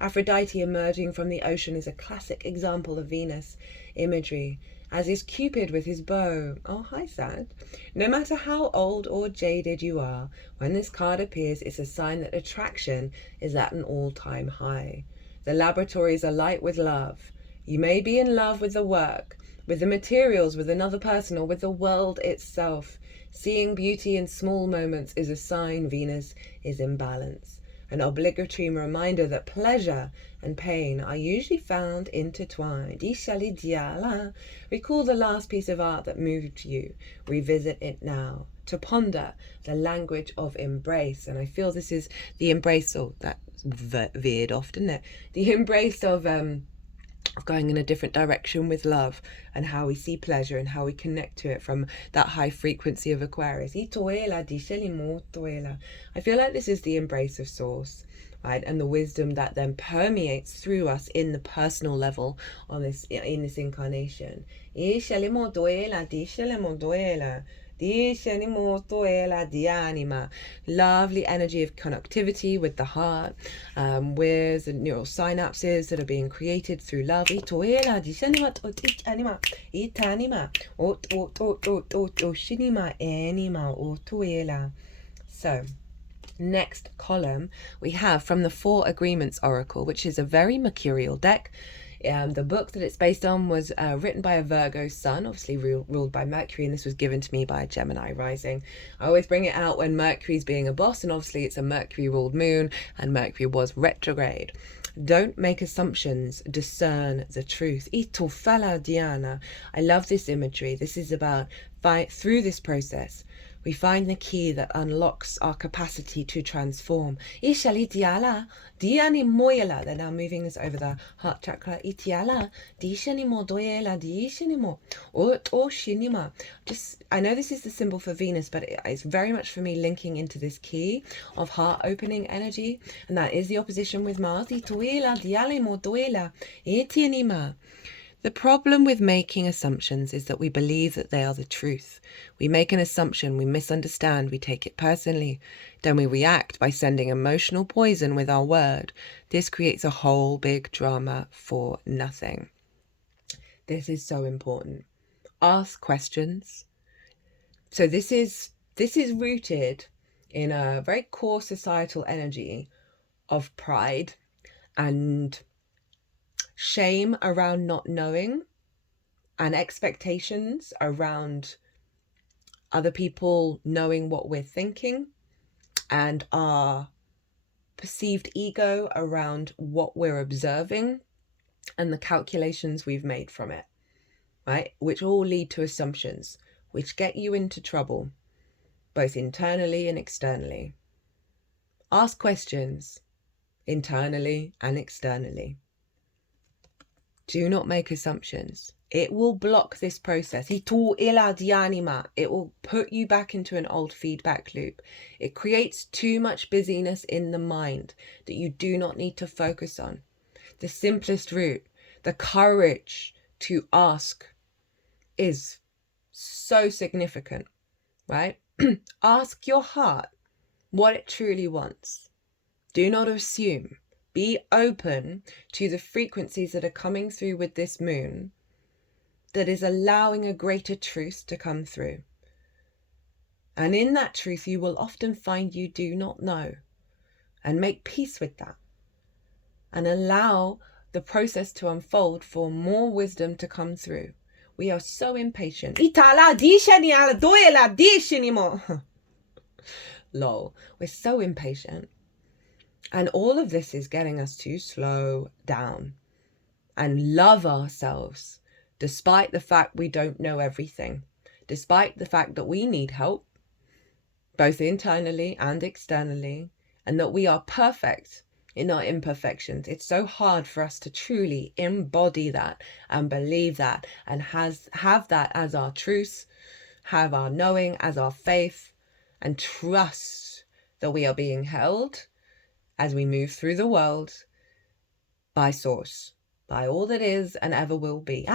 Aphrodite emerging from the ocean is a classic example of Venus imagery, as is Cupid with his bow. Oh, hi, Sad. No matter how old or jaded you are, when this card appears, it's a sign that attraction is at an all-time high. The laboratory is alight with love. You may be in love with the work, with the materials, with another person, or with the world itself. Seeing beauty in small moments is a sign Venus is in balance. An obligatory reminder that pleasure and pain are usually found intertwined. Recall the last piece of art that moved you. Revisit it now. To ponder the language of embrace. And I feel this is the embrace, that's veered off, didn't it? The embrace of going in a different direction with love, and how we see pleasure and how we connect to it from that high frequency of Aquarius. I feel like this is the embrace of Source, right? And the wisdom that then permeates through us in the personal level on this, in this incarnation. Lovely energy of connectivity with the heart, with the neural synapses that are being created through love. So, next column we have from the Four Agreements Oracle, which is a very mercurial deck. The book that it's based on was written by a Virgo sun, obviously ruled by Mercury, and this was given to me by a Gemini rising. I always bring it out when Mercury's being a boss, and obviously it's a Mercury-ruled moon, and Mercury was retrograde. Don't make assumptions, discern the truth. Itofala Diana. I love this imagery. This is about through this process, we find the key that unlocks our capacity to transform. They're now moving this over the heart chakra. I know this is the symbol for Venus, but it's very much for me linking into this key of heart opening energy, and that is the opposition with Mars. The problem with making assumptions is that we believe that they are the truth. We make an assumption, we misunderstand, we take it personally. Then we react by sending emotional poison with our word. This creates a whole big drama for nothing. This is so important. Ask questions. So this is rooted in a very core societal energy of pride and shame around not knowing, and expectations around other people knowing what we're thinking, and our perceived ego around what we're observing and the calculations we've made from it, right? Which all lead to assumptions, which get you into trouble, both internally and externally. Ask questions, internally and externally. Do not make assumptions. It will block this process. It will put you back into an old feedback loop. It creates too much busyness in the mind that you do not need to focus on. The simplest route, the courage to ask, is so significant, right? Ask your heart what it truly wants. Do not assume. Be open to the frequencies that are coming through with this moon that is allowing a greater truth to come through. And in that truth, you will often find you do not know, and make peace with that and allow the process to unfold for more wisdom to come through. We are so impatient. Lol. We're so impatient. And all of this is getting us to slow down and love ourselves, despite the fact we don't know everything, despite the fact that we need help, both internally and externally, and that we are perfect in our imperfections. It's so hard for us to truly embody that and believe that and have that as our truth, have our knowing as our faith, and trust that we are being held as we move through the world by source, by all that is and ever will be.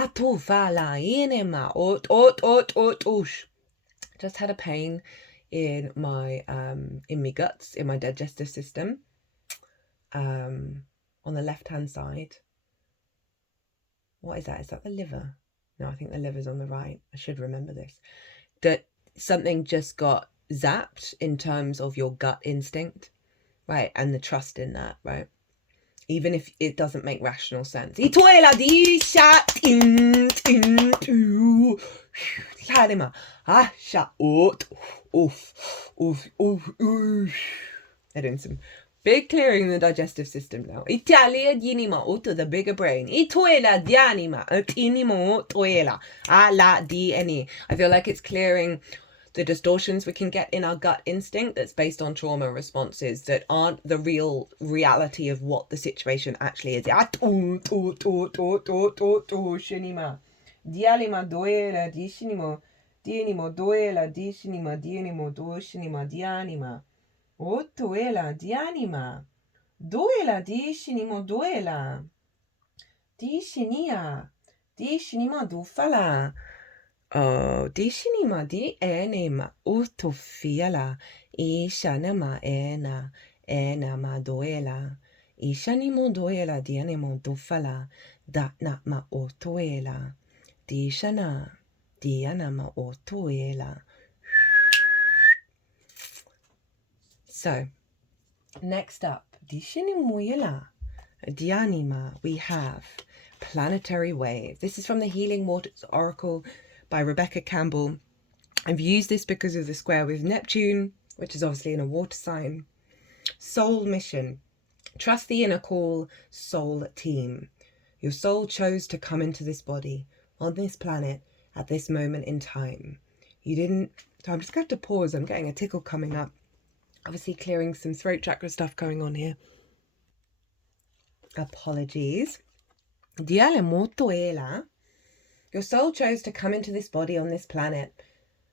Just had a pain in my guts, in my digestive system, on the left hand side. What is that? Is that the liver? No, I think the liver's on the right. I should remember this. That something just got zapped in terms of your gut instinct, right? And the trust in that, right? Even if it doesn't make rational sense. They're doing some big clearing in the digestive system now. The bigger brain. I feel like it's clearing the distortions we can get in our gut instinct that's based on trauma responses that aren't the real reality of what the situation actually is. Otoela dianima. Doela dishinimo doela. Dishinia. Dishinima dufala. Oh, dishinima di enema. Utofiala. Ishanema ena. Enama doela. Ishanimo doela dianimo dufala. Datna ma otoela. Dishana. Dianama otoela. So, next up, Dishinimuila, Dianima, we have Planetary Wave. This is from the Healing Waters Oracle by Rebecca Campbell. I've used this because of the square with Neptune, which is obviously in a water sign. Soul mission. Trust the inner call, soul team. Your soul chose to come into this body on this planet at this moment in time. You didn't... So I'm just going to have to pause. I'm getting a tickle coming up. Obviously clearing some throat chakra stuff going on here. Apologies. Your soul chose to come into this body on this planet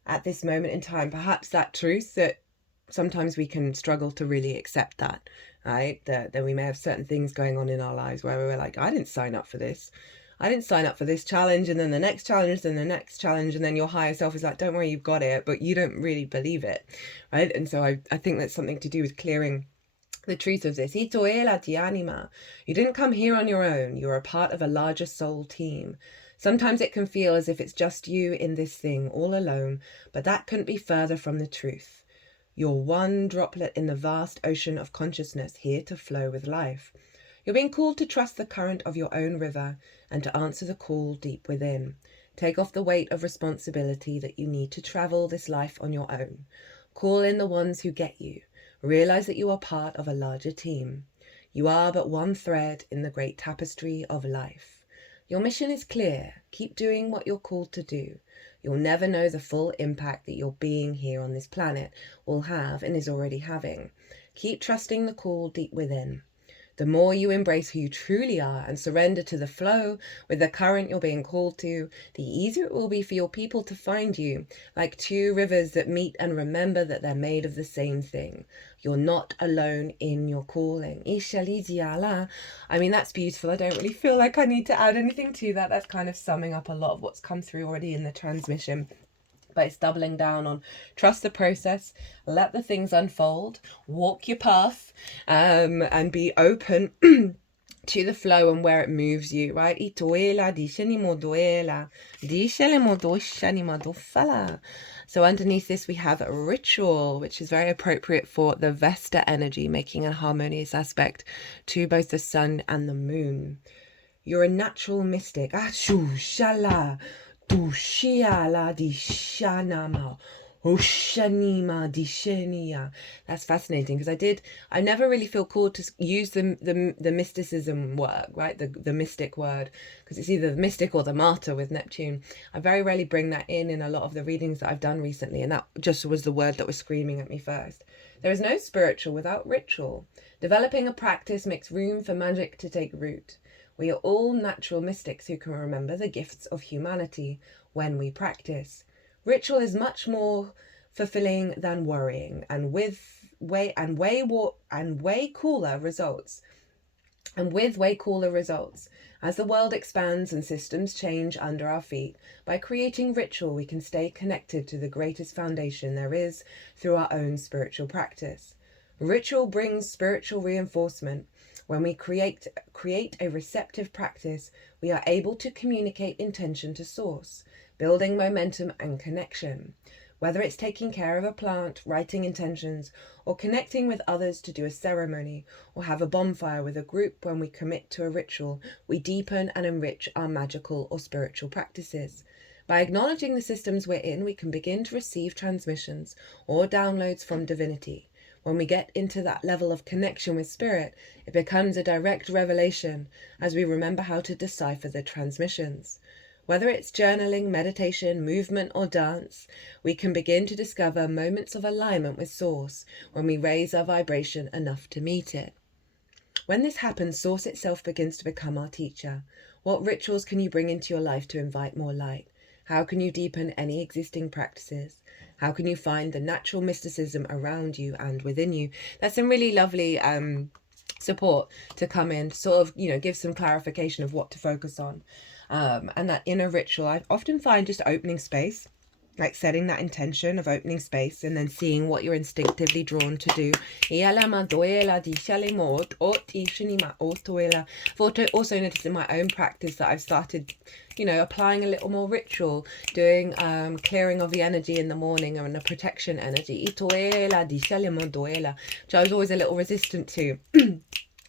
at this moment in time. Perhaps that truth that sometimes we can struggle to really accept that, right? That we may have certain things going on in our lives where we're like, I didn't sign up for this. I didn't sign up for this challenge, and then the next challenge, and the next challenge, and then your higher self is like, don't worry, you've got it, but you don't really believe it, right? And so I think that's something to do with clearing the truth of this. You didn't come here on your own. You're a part of a larger soul team. Sometimes it can feel as if it's just you in this thing all alone, but that couldn't be further from the truth. You're one droplet in the vast ocean of consciousness, here to flow with life. You're being called to trust the current of your own river and to answer the call deep within. Take off the weight of responsibility that you need to travel this life on your own. Call in the ones who get you. Realize that you are part of a larger team. You are but one thread in the great tapestry of life. Your mission is clear. Keep doing what you're called to do. You'll never know the full impact that your being here on this planet will have and is already having. Keep trusting the call deep within. The more you embrace who you truly are and surrender to the flow with the current you're being called to, the easier it will be for your people to find you, like two rivers that meet and remember that they're made of the same thing. You're not alone in your calling. I mean, that's beautiful. I don't really feel like I need to add anything to that. That's kind of summing up a lot of what's come through already in the transmission. But it's doubling down on trust the process, let the things unfold, walk your path, and be open to the flow and where it moves you, right? So underneath this we have a ritual, which is very appropriate for the Vesta energy, making a harmonious aspect to both the sun and the moon. You're a natural mystic. Dushiala dishanama Oshanima dishenia. That's fascinating because I never really feel called to use the mysticism word, right? The mystic word, because it's either the mystic or the martyr with Neptune. I very rarely bring that in a lot of the readings that I've done recently, and that just was the word that was screaming at me first. There is no spiritual without ritual. Developing a practice makes room for magic to take root. We are all natural mystics who can remember the gifts of humanity when we practice. Ritual is much more fulfilling than worrying, and with way cooler results. As the world expands and systems change under our feet, by creating ritual we can stay connected to the greatest foundation there is through our own spiritual practice. Ritual brings spiritual reinforcement. When we create a receptive practice, we are able to communicate intention to source, building momentum and connection. Whether it's taking care of a plant, writing intentions, or connecting with others to do a ceremony, or have a bonfire with a group, when we commit to a ritual, we deepen and enrich our magical or spiritual practices. By acknowledging the systems we're in, we can begin to receive transmissions or downloads from divinity. When we get into that level of connection with spirit, it becomes a direct revelation as we remember how to decipher the transmissions. Whether it's journaling, meditation, movement, or dance, we can begin to discover moments of alignment with Source when we raise our vibration enough to meet it. When this happens, Source itself begins to become our teacher. What rituals can you bring into your life to invite more light? How can you deepen any existing practices? How can you find the natural mysticism around you and within you? That's some really lovely support to come in, sort of, give some clarification of what to focus on. And that inner ritual, I often find just opening space, like setting that intention of opening space and then seeing what you're instinctively drawn to do. I've also noticed in my own practice that I've started, applying a little more ritual, doing clearing of the energy in the morning and a protection energy, which I was always a little resistant to.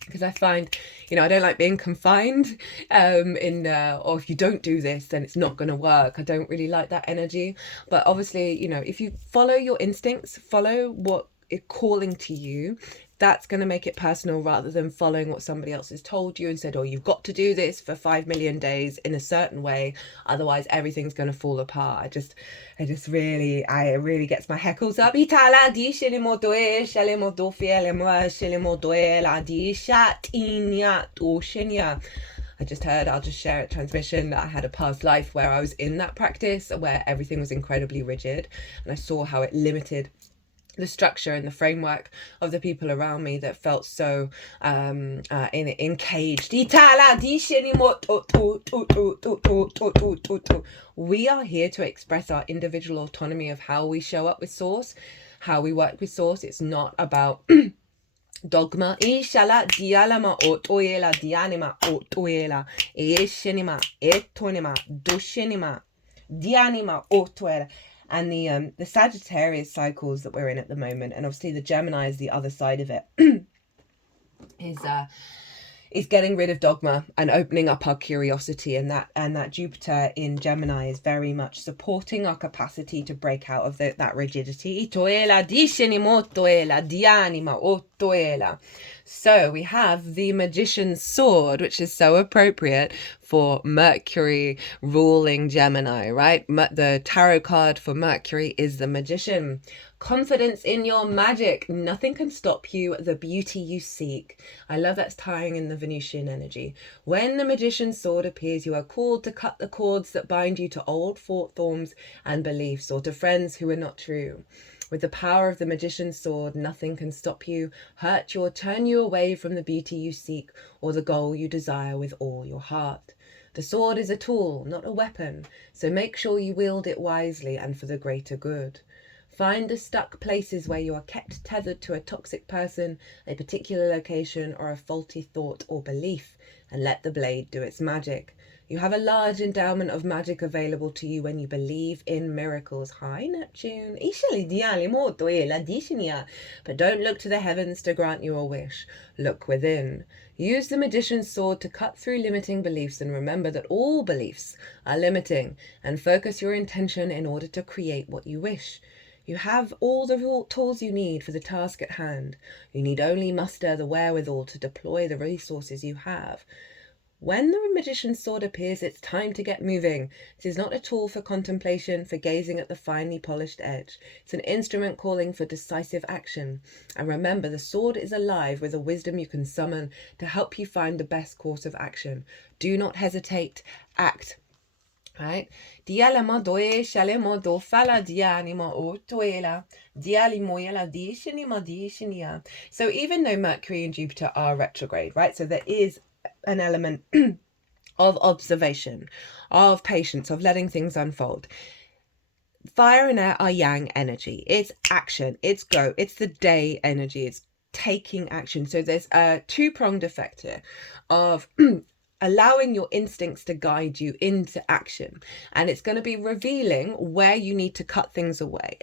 Because I find, I don't like being confined or if you don't do this, then it's not going to work. I don't really like that energy. But obviously, if you follow your instincts, follow what is calling to you, that's going to make it personal rather than following what somebody else has told you and said, oh, you've got to do this for 5 million days in a certain way. Otherwise, everything's going to fall apart. It really gets my heckles up. I'll just share it, transmission, that I had a past life where I was in that practice where everything was incredibly rigid, and I saw how it limited the structure and the framework of the people around me that felt so encaged. We are here to express our individual autonomy of how we show up with Source, how we work with Source. It's not about dogma. and the Sagittarius cycles that we're in at the moment, and obviously the Gemini is the other side of it, is getting rid of dogma and opening up our curiosity, and that Jupiter in Gemini is very much supporting our capacity to break out of that rigidity. So we have the Magician's Sword, which is so appropriate for Mercury ruling Gemini, right? The tarot card for Mercury is the Magician. Confidence in your magic. Nothing can stop you, the beauty you seek. I love that's tying in the Venusian energy. When the Magician's Sword appears, you are called to cut the cords that bind you to old forms and beliefs, or to friends who are not true. With the power of the Magician's Sword, nothing can stop you, hurt you, or turn you away from the beauty you seek or the goal you desire with all your heart. The sword is a tool, not a weapon, so make sure you wield it wisely and for the greater good. Find the stuck places where you are kept tethered to a toxic person, a particular location, or a faulty thought or belief, and let the blade do its magic. You have a large endowment of magic available to you when you believe in miracles. Hi, Neptune. But don't look to the heavens to grant you a wish. Look within. Use the Magician's Sword to cut through limiting beliefs, and remember that all beliefs are limiting, and focus your intention in order to create what you wish. You have all the tools you need for the task at hand. You need only muster the wherewithal to deploy the resources you have. When the Magician's Sword appears, it's time to get moving. It is not a tool for contemplation, for gazing at the finely polished edge. It's an instrument calling for decisive action. And remember, the sword is alive with a wisdom you can summon to help you find the best course of action. Do not hesitate. Act. Right? So even though Mercury and Jupiter are retrograde, right? So there is an element of observation, of patience, of letting things unfold. Fire and air are yang energy. It's action, it's go, it's the day energy, it's taking action. So there's a two-pronged effect here of allowing your instincts to guide you into action, and it's going to be revealing where you need to cut things away.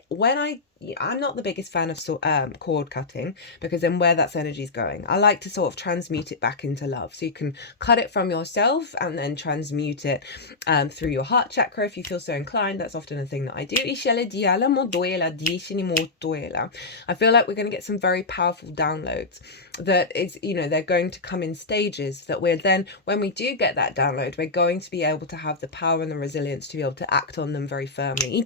I'm not the biggest fan of cord cutting, because then where that's energy is going, I like to sort of transmute it back into love. So you can cut it from yourself and then transmute it through your heart chakra if you feel so inclined. That's often a thing that I do. I feel like we're going to get some very powerful downloads that is, they're going to come in stages that we're then, when we do get that download, we're going to be able to have the power and the resilience to be able to act on them very firmly.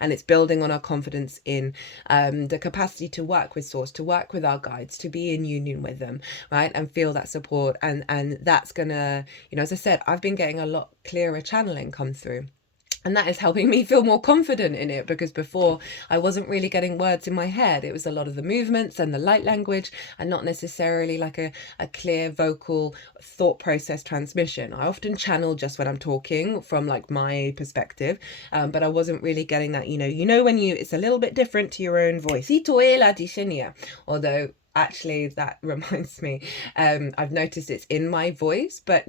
And it's building on our confidence in the capacity to work with source, to work with our guides, to be in union with them, right? And feel that support. And that's gonna, as I said, I've been getting a lot clearer channeling come through. And that is helping me feel more confident in it, because before I wasn't really getting words in my head. It was a lot of the movements and the light language, and not necessarily like a clear vocal thought process transmission. I often channel just when I'm talking from like my perspective, but I wasn't really getting that, when it's a little bit different to your own voice. Although actually that reminds me, I've noticed it's in my voice, but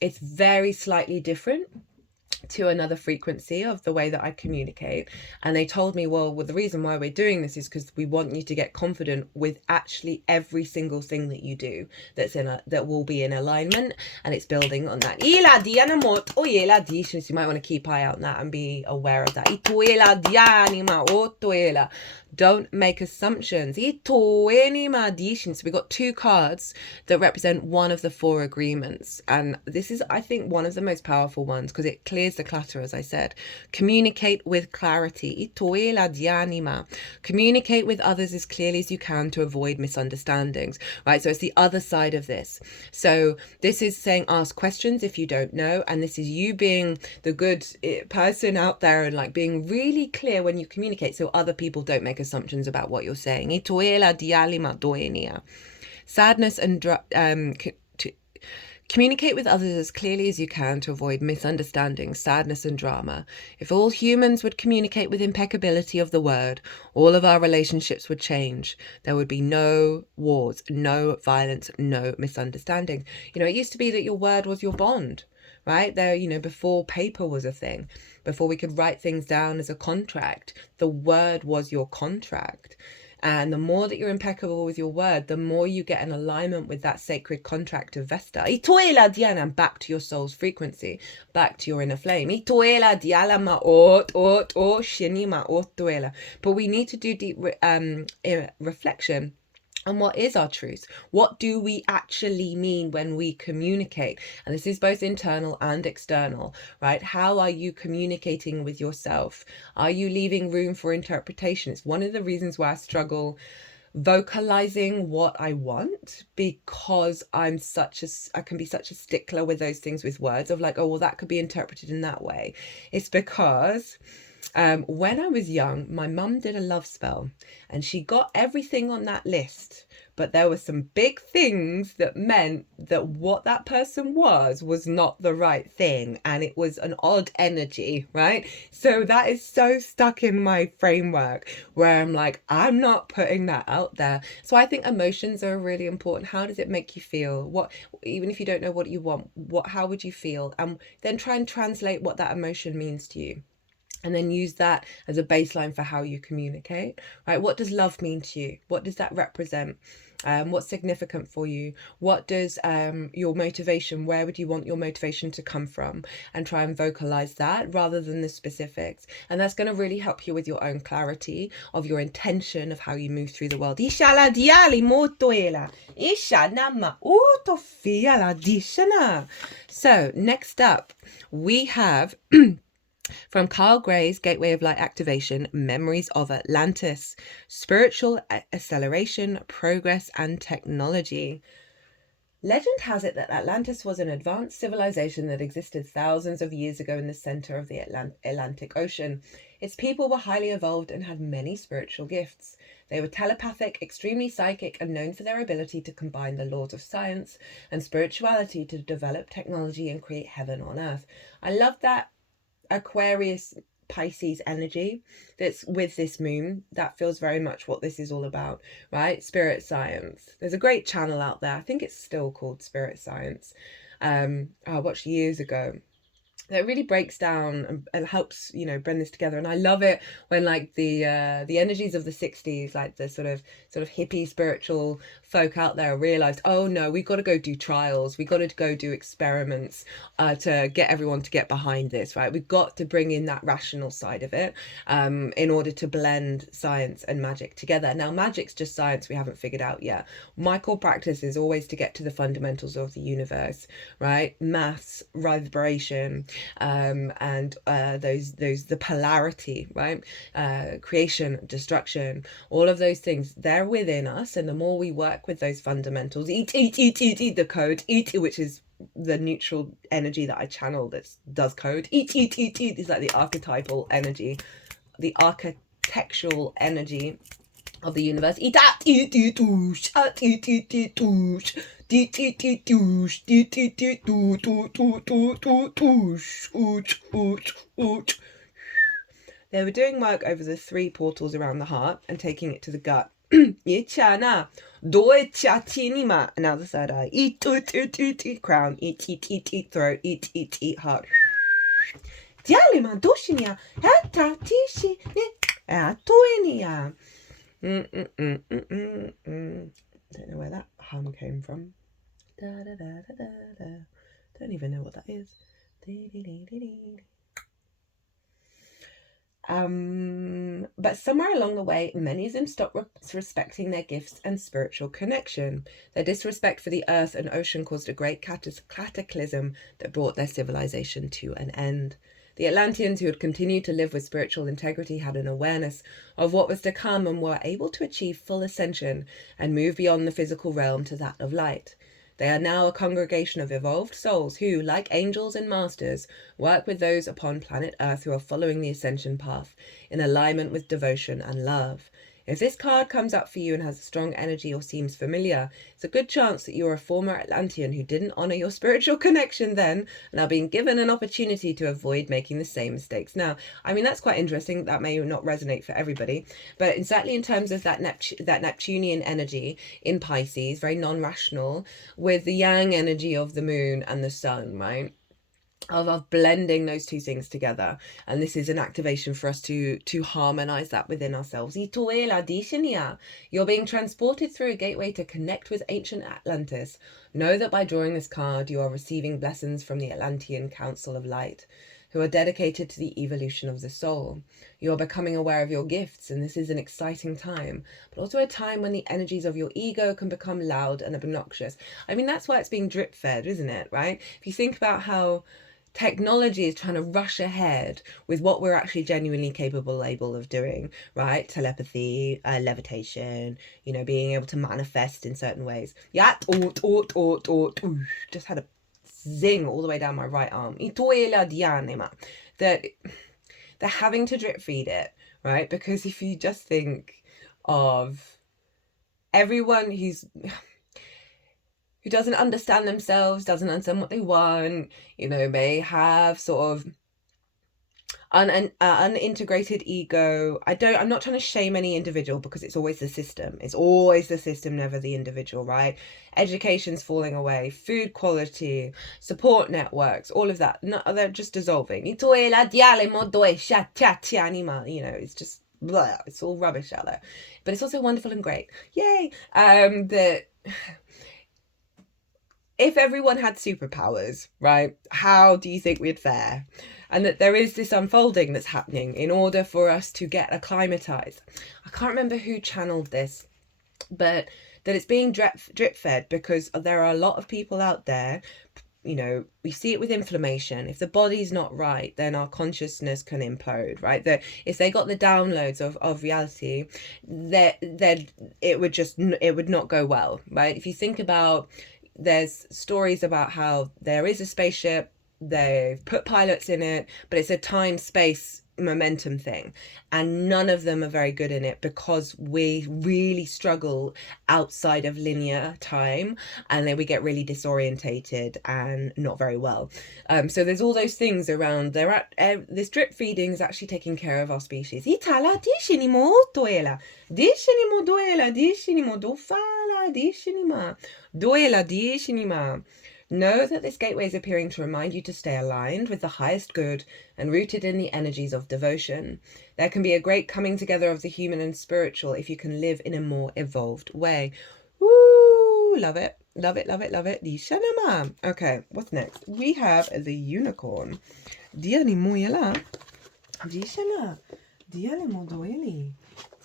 it's very slightly different to another frequency of the way that I communicate. And they told me, well, the reason why we're doing this is because we want you to get confident with actually every single thing that you do that will be in alignment, and it's building on that. So you might want to keep eye out on that and be aware of that. Don't make assumptions. So we got two cards that represent one of the four agreements, and this is, I think, one of the most powerful ones because it clears the clutter. As I said, communicate with clarity. Communicate with others as clearly as you can to avoid misunderstandings, right? So it's the other side of this. So this is saying ask questions if you don't know, and this is you being the good person out there and like being really clear when you communicate so other people don't make assumptions about what you're saying. Sadness and communicate with others as clearly as you can to avoid misunderstandings, sadness and drama. If all humans would communicate with impeccability of the word, all of our relationships would change. There would be no wars, no violence, no misunderstandings. It used to be that your word was your bond, right? There, you know, before paper was a thing, before we could write things down as a contract, the word was your contract. And the more that you're impeccable with your word, the more you get in alignment with that sacred contract of Vesta. Itoela Diana, back to your soul's frequency, back to your inner flame. Itoela Diala ma ot shini ma otuela. But we need to do deep reflection. And what is our truth? What do we actually mean when we communicate? And this is both internal and external, right? How are you communicating with yourself? Are you leaving room for interpretation? It's one of the reasons why I struggle vocalizing what I want, because I can be such a stickler with those things with words of like, oh, well, that could be interpreted in that way. It's because when I was young, my mum did a love spell and she got everything on that list, but there were some big things that meant that what that person was not the right thing, and it was an odd energy, right? So that is so stuck in my framework where I'm like, I'm not putting that out there. So I think emotions are really important. How does it make you feel? What, even if you don't know what you want, how would you feel? And then try and translate what that emotion means to you. And then use that as a baseline for how you communicate, right? What does love mean to you? What does that represent? What's significant for you? What does your motivation, where would you want your motivation to come from? And try and vocalize that rather than the specifics. And that's going to really help you with your own clarity of your intention of how you move through the world. So next up, we have from Carl Gray's Gateway of Light Activation, Memories of Atlantis, Spiritual Acceleration, Progress and Technology. Legend has it that Atlantis was an advanced civilization that existed thousands of years ago in the center of the Atlantic Ocean. Its people were highly evolved and had many spiritual gifts. They were telepathic, extremely psychic, and known for their ability to combine the laws of science and spirituality to develop technology and create heaven on earth. I love that Aquarius Pisces energy that's with this moon. That feels very much what this is all about, right? Spirit science. There's a great channel out there, I think it's still called Spirit Science, I watched years ago, that really breaks down and helps, you know, bring this together. And I love it when like the energies of the 60s, like the sort of hippie spiritual folk out there realized, oh no, we've got to go do trials, we got to go do experiments to get everyone to get behind this, right? We've got to bring in that rational side of it in order to blend science and magic together. Now magic's just science we haven't figured out yet. My core practice is always to get to the fundamentals of the universe, right? Maths, vibration, and the polarity, right? Creation, destruction, all of those things, they're within us. And the more we work with those fundamentals, the code, which is the neutral energy that I channel that does code, is like the archetypal energy, the architectural energy of the universe. They were doing work over the 3 portals around the heart and taking it to the gut. Now the third eye. Crown. Throat. Heart. Don't know where that hum came from. Don't even know what that is. But somewhere along the way, many of them stopped respecting their gifts and spiritual connection. Their disrespect for the earth and ocean caused a great cataclysm that brought their civilization to an end. The Atlanteans, who had continued to live with spiritual integrity, had an awareness of what was to come and were able to achieve full ascension and move beyond the physical realm to that of light. They are now a congregation of evolved souls who, like angels and masters, work with those upon planet Earth who are following the ascension path in alignment with devotion and love. If this card comes up for you and has a strong energy or seems familiar, it's a good chance that you're a former Atlantean who didn't honor your spiritual connection then and are being given an opportunity to avoid making the same mistakes now. I mean, that's quite interesting. That may not resonate for everybody, but certainly in terms of that Neptunian energy in Pisces, very non-rational, with the yang energy of the moon and the sun, right? of blending those two things together. And this is an activation for us to harmonize that within ourselves. You're being transported through a gateway to connect with ancient Atlantis. Know that by drawing this card, you are receiving blessings from the Atlantean Council of Light, who are dedicated to the evolution of the soul. You are becoming aware of your gifts, and this is an exciting time, but also a time when the energies of your ego can become loud and obnoxious. I mean, that's why it's being drip fed, isn't it, right? If you think about how technology is trying to rush ahead with what we're actually genuinely able of doing, right? Telepathy, levitation, being able to manifest in certain ways. Yeah, just had a zing all the way down my right arm. That they're having to drip feed it, right? Because if you just think of everyone who doesn't understand themselves, doesn't understand what they want, may have sort of unintegrated ego. I'm not trying to shame any individual, because it's always the system. It's always the system, never the individual, right? Education's falling away, food quality, support networks, all of that. No, they're just dissolving. It's just blah, it's all rubbish out there. But it's also wonderful and great. Yay! That if everyone had superpowers, right, how do you think we'd fare? And that there is this unfolding that's happening in order for us to get acclimatized. I can't remember who channeled this, but that it's being drip fed because there are a lot of people out there. We see it with inflammation. If the body's not right, then our consciousness can implode, right? That if they got the downloads of reality, that it would not go well, right? If you think about, there's stories about how there is a spaceship, they've put pilots in it, but it's a time space momentum thing, and none of them are very good in it because we really struggle outside of linear time, and then we get really disorientated and not very well. So there's all those things around there. This drip feeding is actually taking care of our species. Know that this gateway is appearing to remind you to stay aligned with the highest good and rooted in the energies of devotion. There can be a great coming together of the human and spiritual if you can live in a more evolved way. Woo! Love it. Love it, love it, love it. Okay, what's next? We have the unicorn. Diana Moyela. Diana. Diana Modoeli.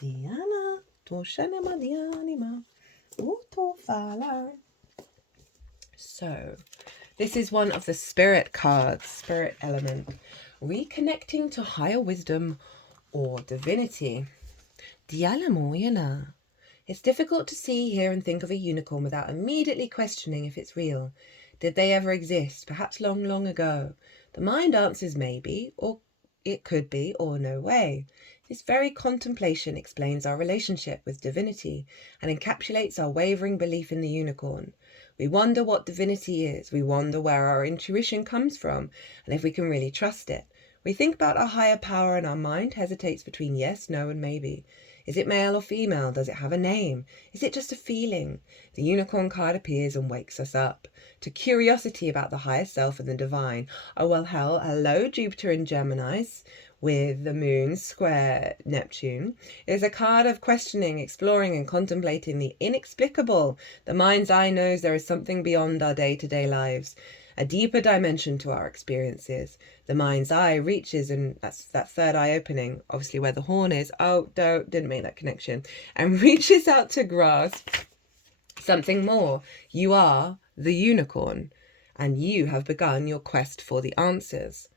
Diana. Toshanema Dianima. Utofala. So, this is one of the spirit cards, spirit element. Reconnecting to higher wisdom or divinity. Dialamoyana. It's difficult to see, hear and think of a unicorn without immediately questioning if it's real. Did they ever exist? Perhaps long, long ago. The mind answers maybe, or it could be, or no way. This very contemplation explains our relationship with divinity and encapsulates our wavering belief in the unicorn. We wonder what divinity is. We wonder where our intuition comes from and if we can really trust it. We think about our higher power and our mind hesitates between yes, no and maybe. Is it male or female? Does it have a name? Is it just a feeling? The unicorn card appears and wakes us up to curiosity about the higher self and the divine. Oh, well, hello, Jupiter in Gemini with the moon square Neptune. It is a card of questioning, exploring and contemplating the inexplicable. The mind's eye knows there is something beyond our day-to-day lives, a deeper dimension to our experiences. The mind's eye reaches, and that's that third eye opening, obviously where the horn is. Oh, didn't make that connection. And reaches out to grasp something more. You are the unicorn, and you have begun your quest for the answers.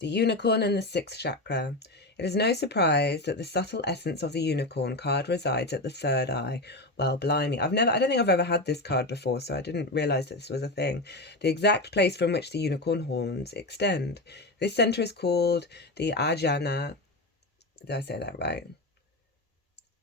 The unicorn and the sixth chakra. It is no surprise that the subtle essence of the unicorn card resides at the third eye. Well, blimey. I don't think I've ever had this card before, so I didn't realise that this was a thing. The exact place from which the unicorn horns extend. This centre is called the Ajna. Did I say that right?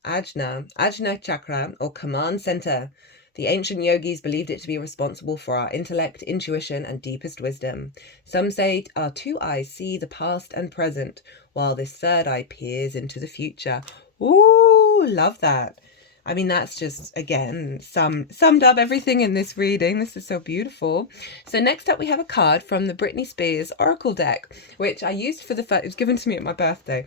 Ajna chakra, or command centre. The ancient yogis believed it to be responsible for our intellect, intuition, and deepest wisdom. Some say our two eyes see the past and present, while this third eye peers into the future. Ooh, love that. I mean, that's just, again, summed up everything in this reading. This is so beautiful. So next up we have a card from the Britney Spears Oracle deck, which I used for the first, it was given to me at my birthday.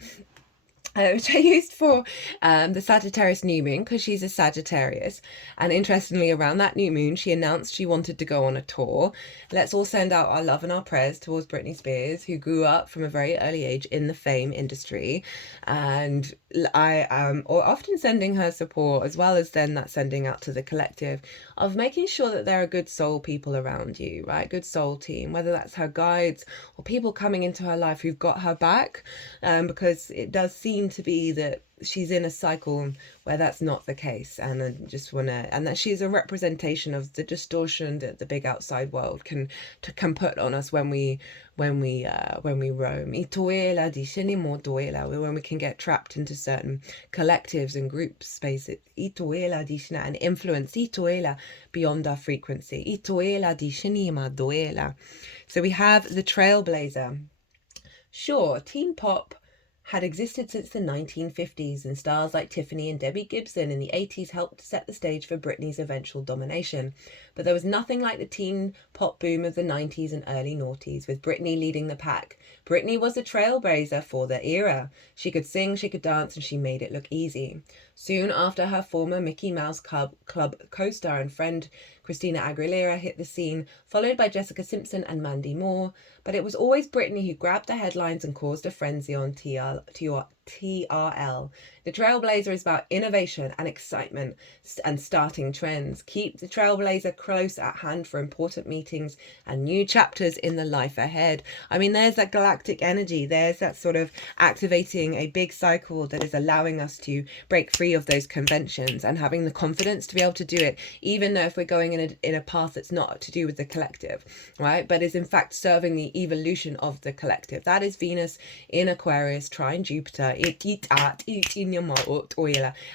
Which I used for the Sagittarius new moon, because she's a Sagittarius. And interestingly, around that new moon, she announced she wanted to go on a tour. Let's all send out our love and our prayers towards Britney Spears, who grew up from a very early age in the fame industry. And I am often sending her support, as well as then that sending out to the collective, of making sure that there are good soul people around you, right? Good soul team, whether that's her guides or people coming into her life who've got her back, because it does seem to be that she's in a cycle where that's not the case, and I just want to, and that she's a representation of the distortion that the big outside world can put on us when we roam. When we can get trapped into certain collectives and group spaces, and influence beyond our frequency. So we have the Trailblazer. Sure, teen pop had existed since the 1950s, and stars like Tiffany and Debbie Gibson in the 80s helped set the stage for Britney's eventual domination. But there was nothing like the teen pop boom of the 90s and early noughties, with Britney leading the pack. Britney was a trailblazer for the era. She could sing, she could dance, and she made it look easy. Soon after, her former Mickey Mouse Club co-star and friend Christina Aguilera hit the scene, followed by Jessica Simpson and Mandy Moore. But it was always Britney who grabbed the headlines and caused a frenzy on TRL. The Trailblazer is about innovation and excitement and starting trends. Keep the Trailblazer close at hand for important meetings and new chapters in the life ahead. I mean, there's that galactic energy. There's that sort of activating a big cycle that is allowing us to break free of those conventions and having the confidence to be able to do it, even though if we're going in a path that's not to do with the collective, right? But is in fact serving the evolution of the collective. That is Venus in Aquarius, trine Jupiter,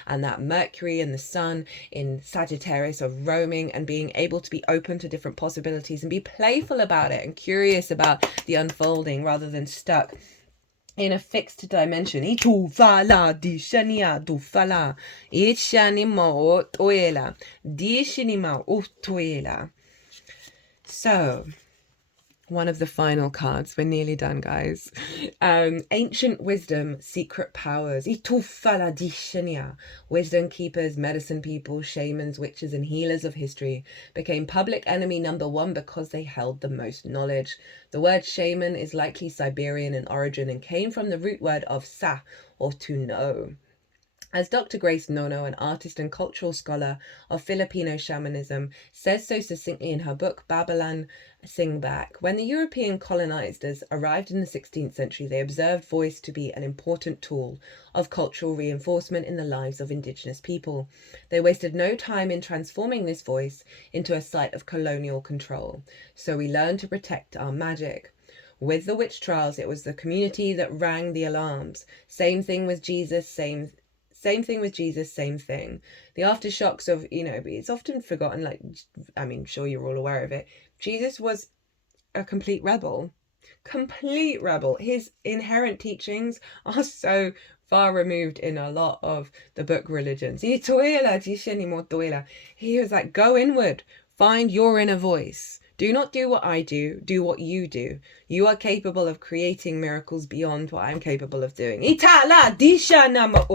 and that Mercury and the Sun in Sagittarius are roaming and being able to be open to different possibilities and be playful about it and curious about the unfolding rather than stuck in a fixed dimension. So, one of the final cards. We're nearly done, guys. Ancient wisdom, secret powers. Wisdom keepers, medicine people, shamans, witches, and healers of history became public enemy number one because they held the most knowledge. The word shaman is likely Siberian in origin and came from the root word of sa, or to know. As Dr. Grace Nono, an artist and cultural scholar of Filipino shamanism, says so succinctly in her book Babylon Sing Back, when the European colonizers arrived in the 16th century, they observed voice to be an important tool of cultural reinforcement in the lives of indigenous people. They wasted no time in transforming this voice into a site of colonial control. So we learned to protect our magic. With the witch trials, it was the community that rang the alarms. Same thing with Jesus, same thing with Jesus, same thing. The aftershocks of, it's often forgotten, sure you're all aware of it. Jesus was a complete rebel. His inherent teachings are so far removed in a lot of the book religions. He was like, go inward, find your inner voice. Do not do what I do what you do. You are capable of creating miracles beyond what I'm capable of doing. Or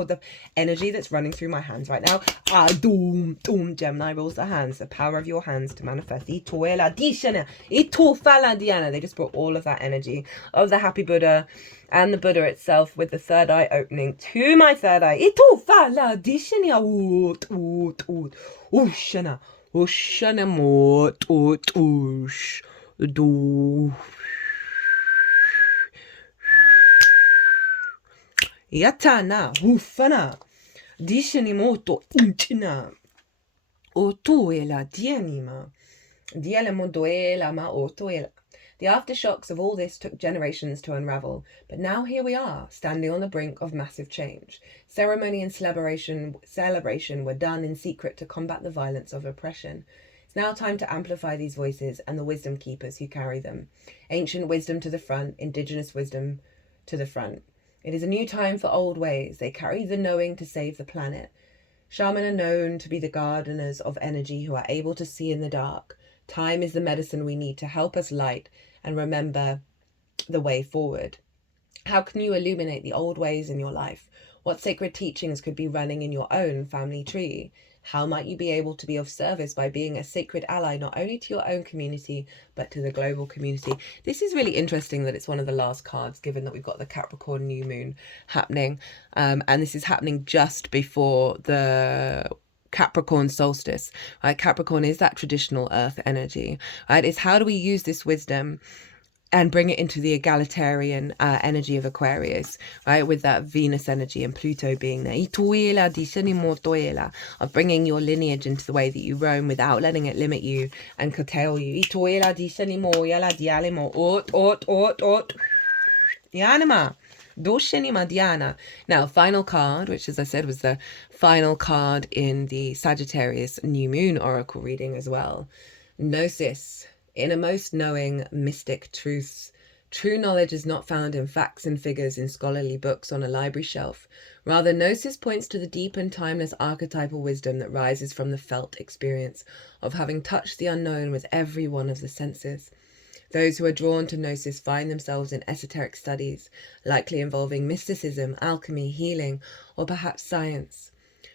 the energy that's running through my hands right now. Gemini rules the hands. The power of your hands to manifest. They just brought all of that energy of the happy Buddha and the Buddha itself with the third eye opening to my third eye. Yatana hufana dishenimoto inchina otuela dianima dielemoduela ma otuela. The aftershocks of all this took generations to unravel, but now here we are, standing on the brink of massive change. Ceremony and celebration were done in secret to combat the violence of oppression. It's now time to amplify these voices and the wisdom keepers who carry them. Ancient wisdom to the front, indigenous wisdom to the front. It is a new time for old ways. They carry the knowing to save the planet. Shaman are known to be the gardeners of energy who are able to see in the dark. Time is the medicine we need to help us light and remember the way forward. How can you illuminate the old ways in your life? What sacred teachings could be running in your own family tree? How might you be able to be of service by being a sacred ally, not only to your own community, but to the global community? This is really interesting that it's one of the last cards, given that we've got the Capricorn new moon happening. And this is happening just before the Capricorn solstice, right? Capricorn is that traditional earth energy, right? It's how do we use this wisdom and bring it into the egalitarian energy of Aquarius, right? With that Venus energy and Pluto being there. Of bringing your lineage into the way that you roam without letting it limit you and curtail you. Now, final card, which as I said was the final card in the Sagittarius new moon oracle reading as well. Gnosis. Innermost knowing, mystic truths. True knowledge is not found in facts and figures in scholarly books on a library shelf. Rather, Gnosis points to the deep and timeless archetypal wisdom that rises from the felt experience of having touched the unknown with every one of the senses. Those who are drawn to Gnosis find themselves in esoteric studies, likely involving mysticism, alchemy, healing, or perhaps science.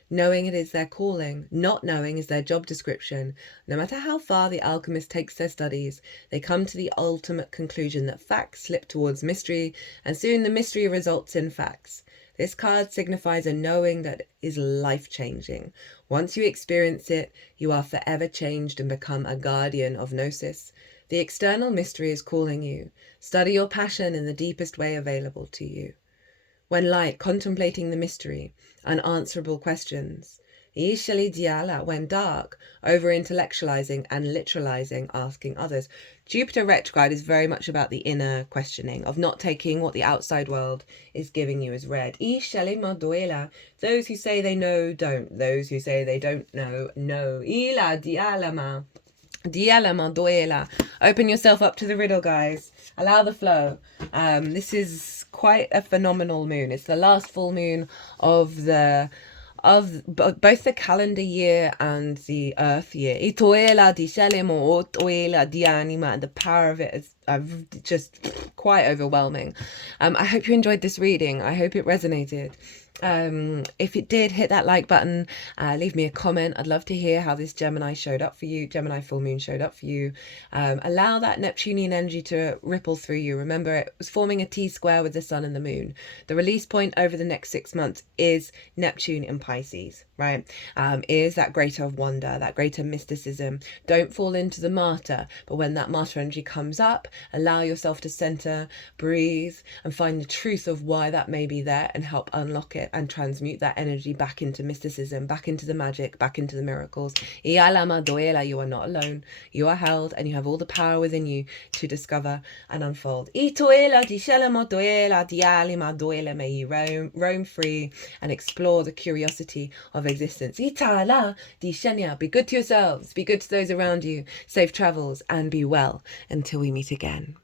Knowing it is their calling, not knowing is their job description. No matter how far the alchemist takes their studies, they come to the ultimate conclusion that facts slip towards mystery, and soon the mystery results in facts. This card signifies a knowing that is life-changing. Once you experience it, you are forever changed and become a guardian of Gnosis. The external mystery is calling you. Study your passion in the deepest way available to you. When light, contemplating the mystery, unanswerable questions. When dark, over-intellectualizing and literalizing, asking others. Jupiter retrograde is very much about the inner questioning, of not taking what the outside world is giving you as read. Those who say they know, don't. Those who say they don't know, know. Open yourself up to the riddle, guys. Allow the flow. This is quite a phenomenal moon. It's the last full moon of both the calendar year and the earth year. And the power of it is just quite overwhelming. I hope you enjoyed this reading. I hope it resonated. If it did, hit that like button, leave me a comment. I'd love to hear how this Gemini showed up for you, Gemini full moon showed up for you. Allow that Neptunian energy to ripple through you. Remember, it was forming a T-square with the sun and the moon. The release point over the next 6 months is Neptune in Pisces, right? Is that greater wonder, that greater mysticism. Don't fall into the martyr, but when that martyr energy comes up, allow yourself to center, breathe, and find the truth of why that may be there and help unlock it and transmute that energy back into mysticism, back into the magic, back into the miracles. You are not alone. You are held and you have all the power within you to discover and unfold. May you roam free and explore the curiosity of existence. Be good to yourselves, be good to those around you. Safe travels and be well until we meet again.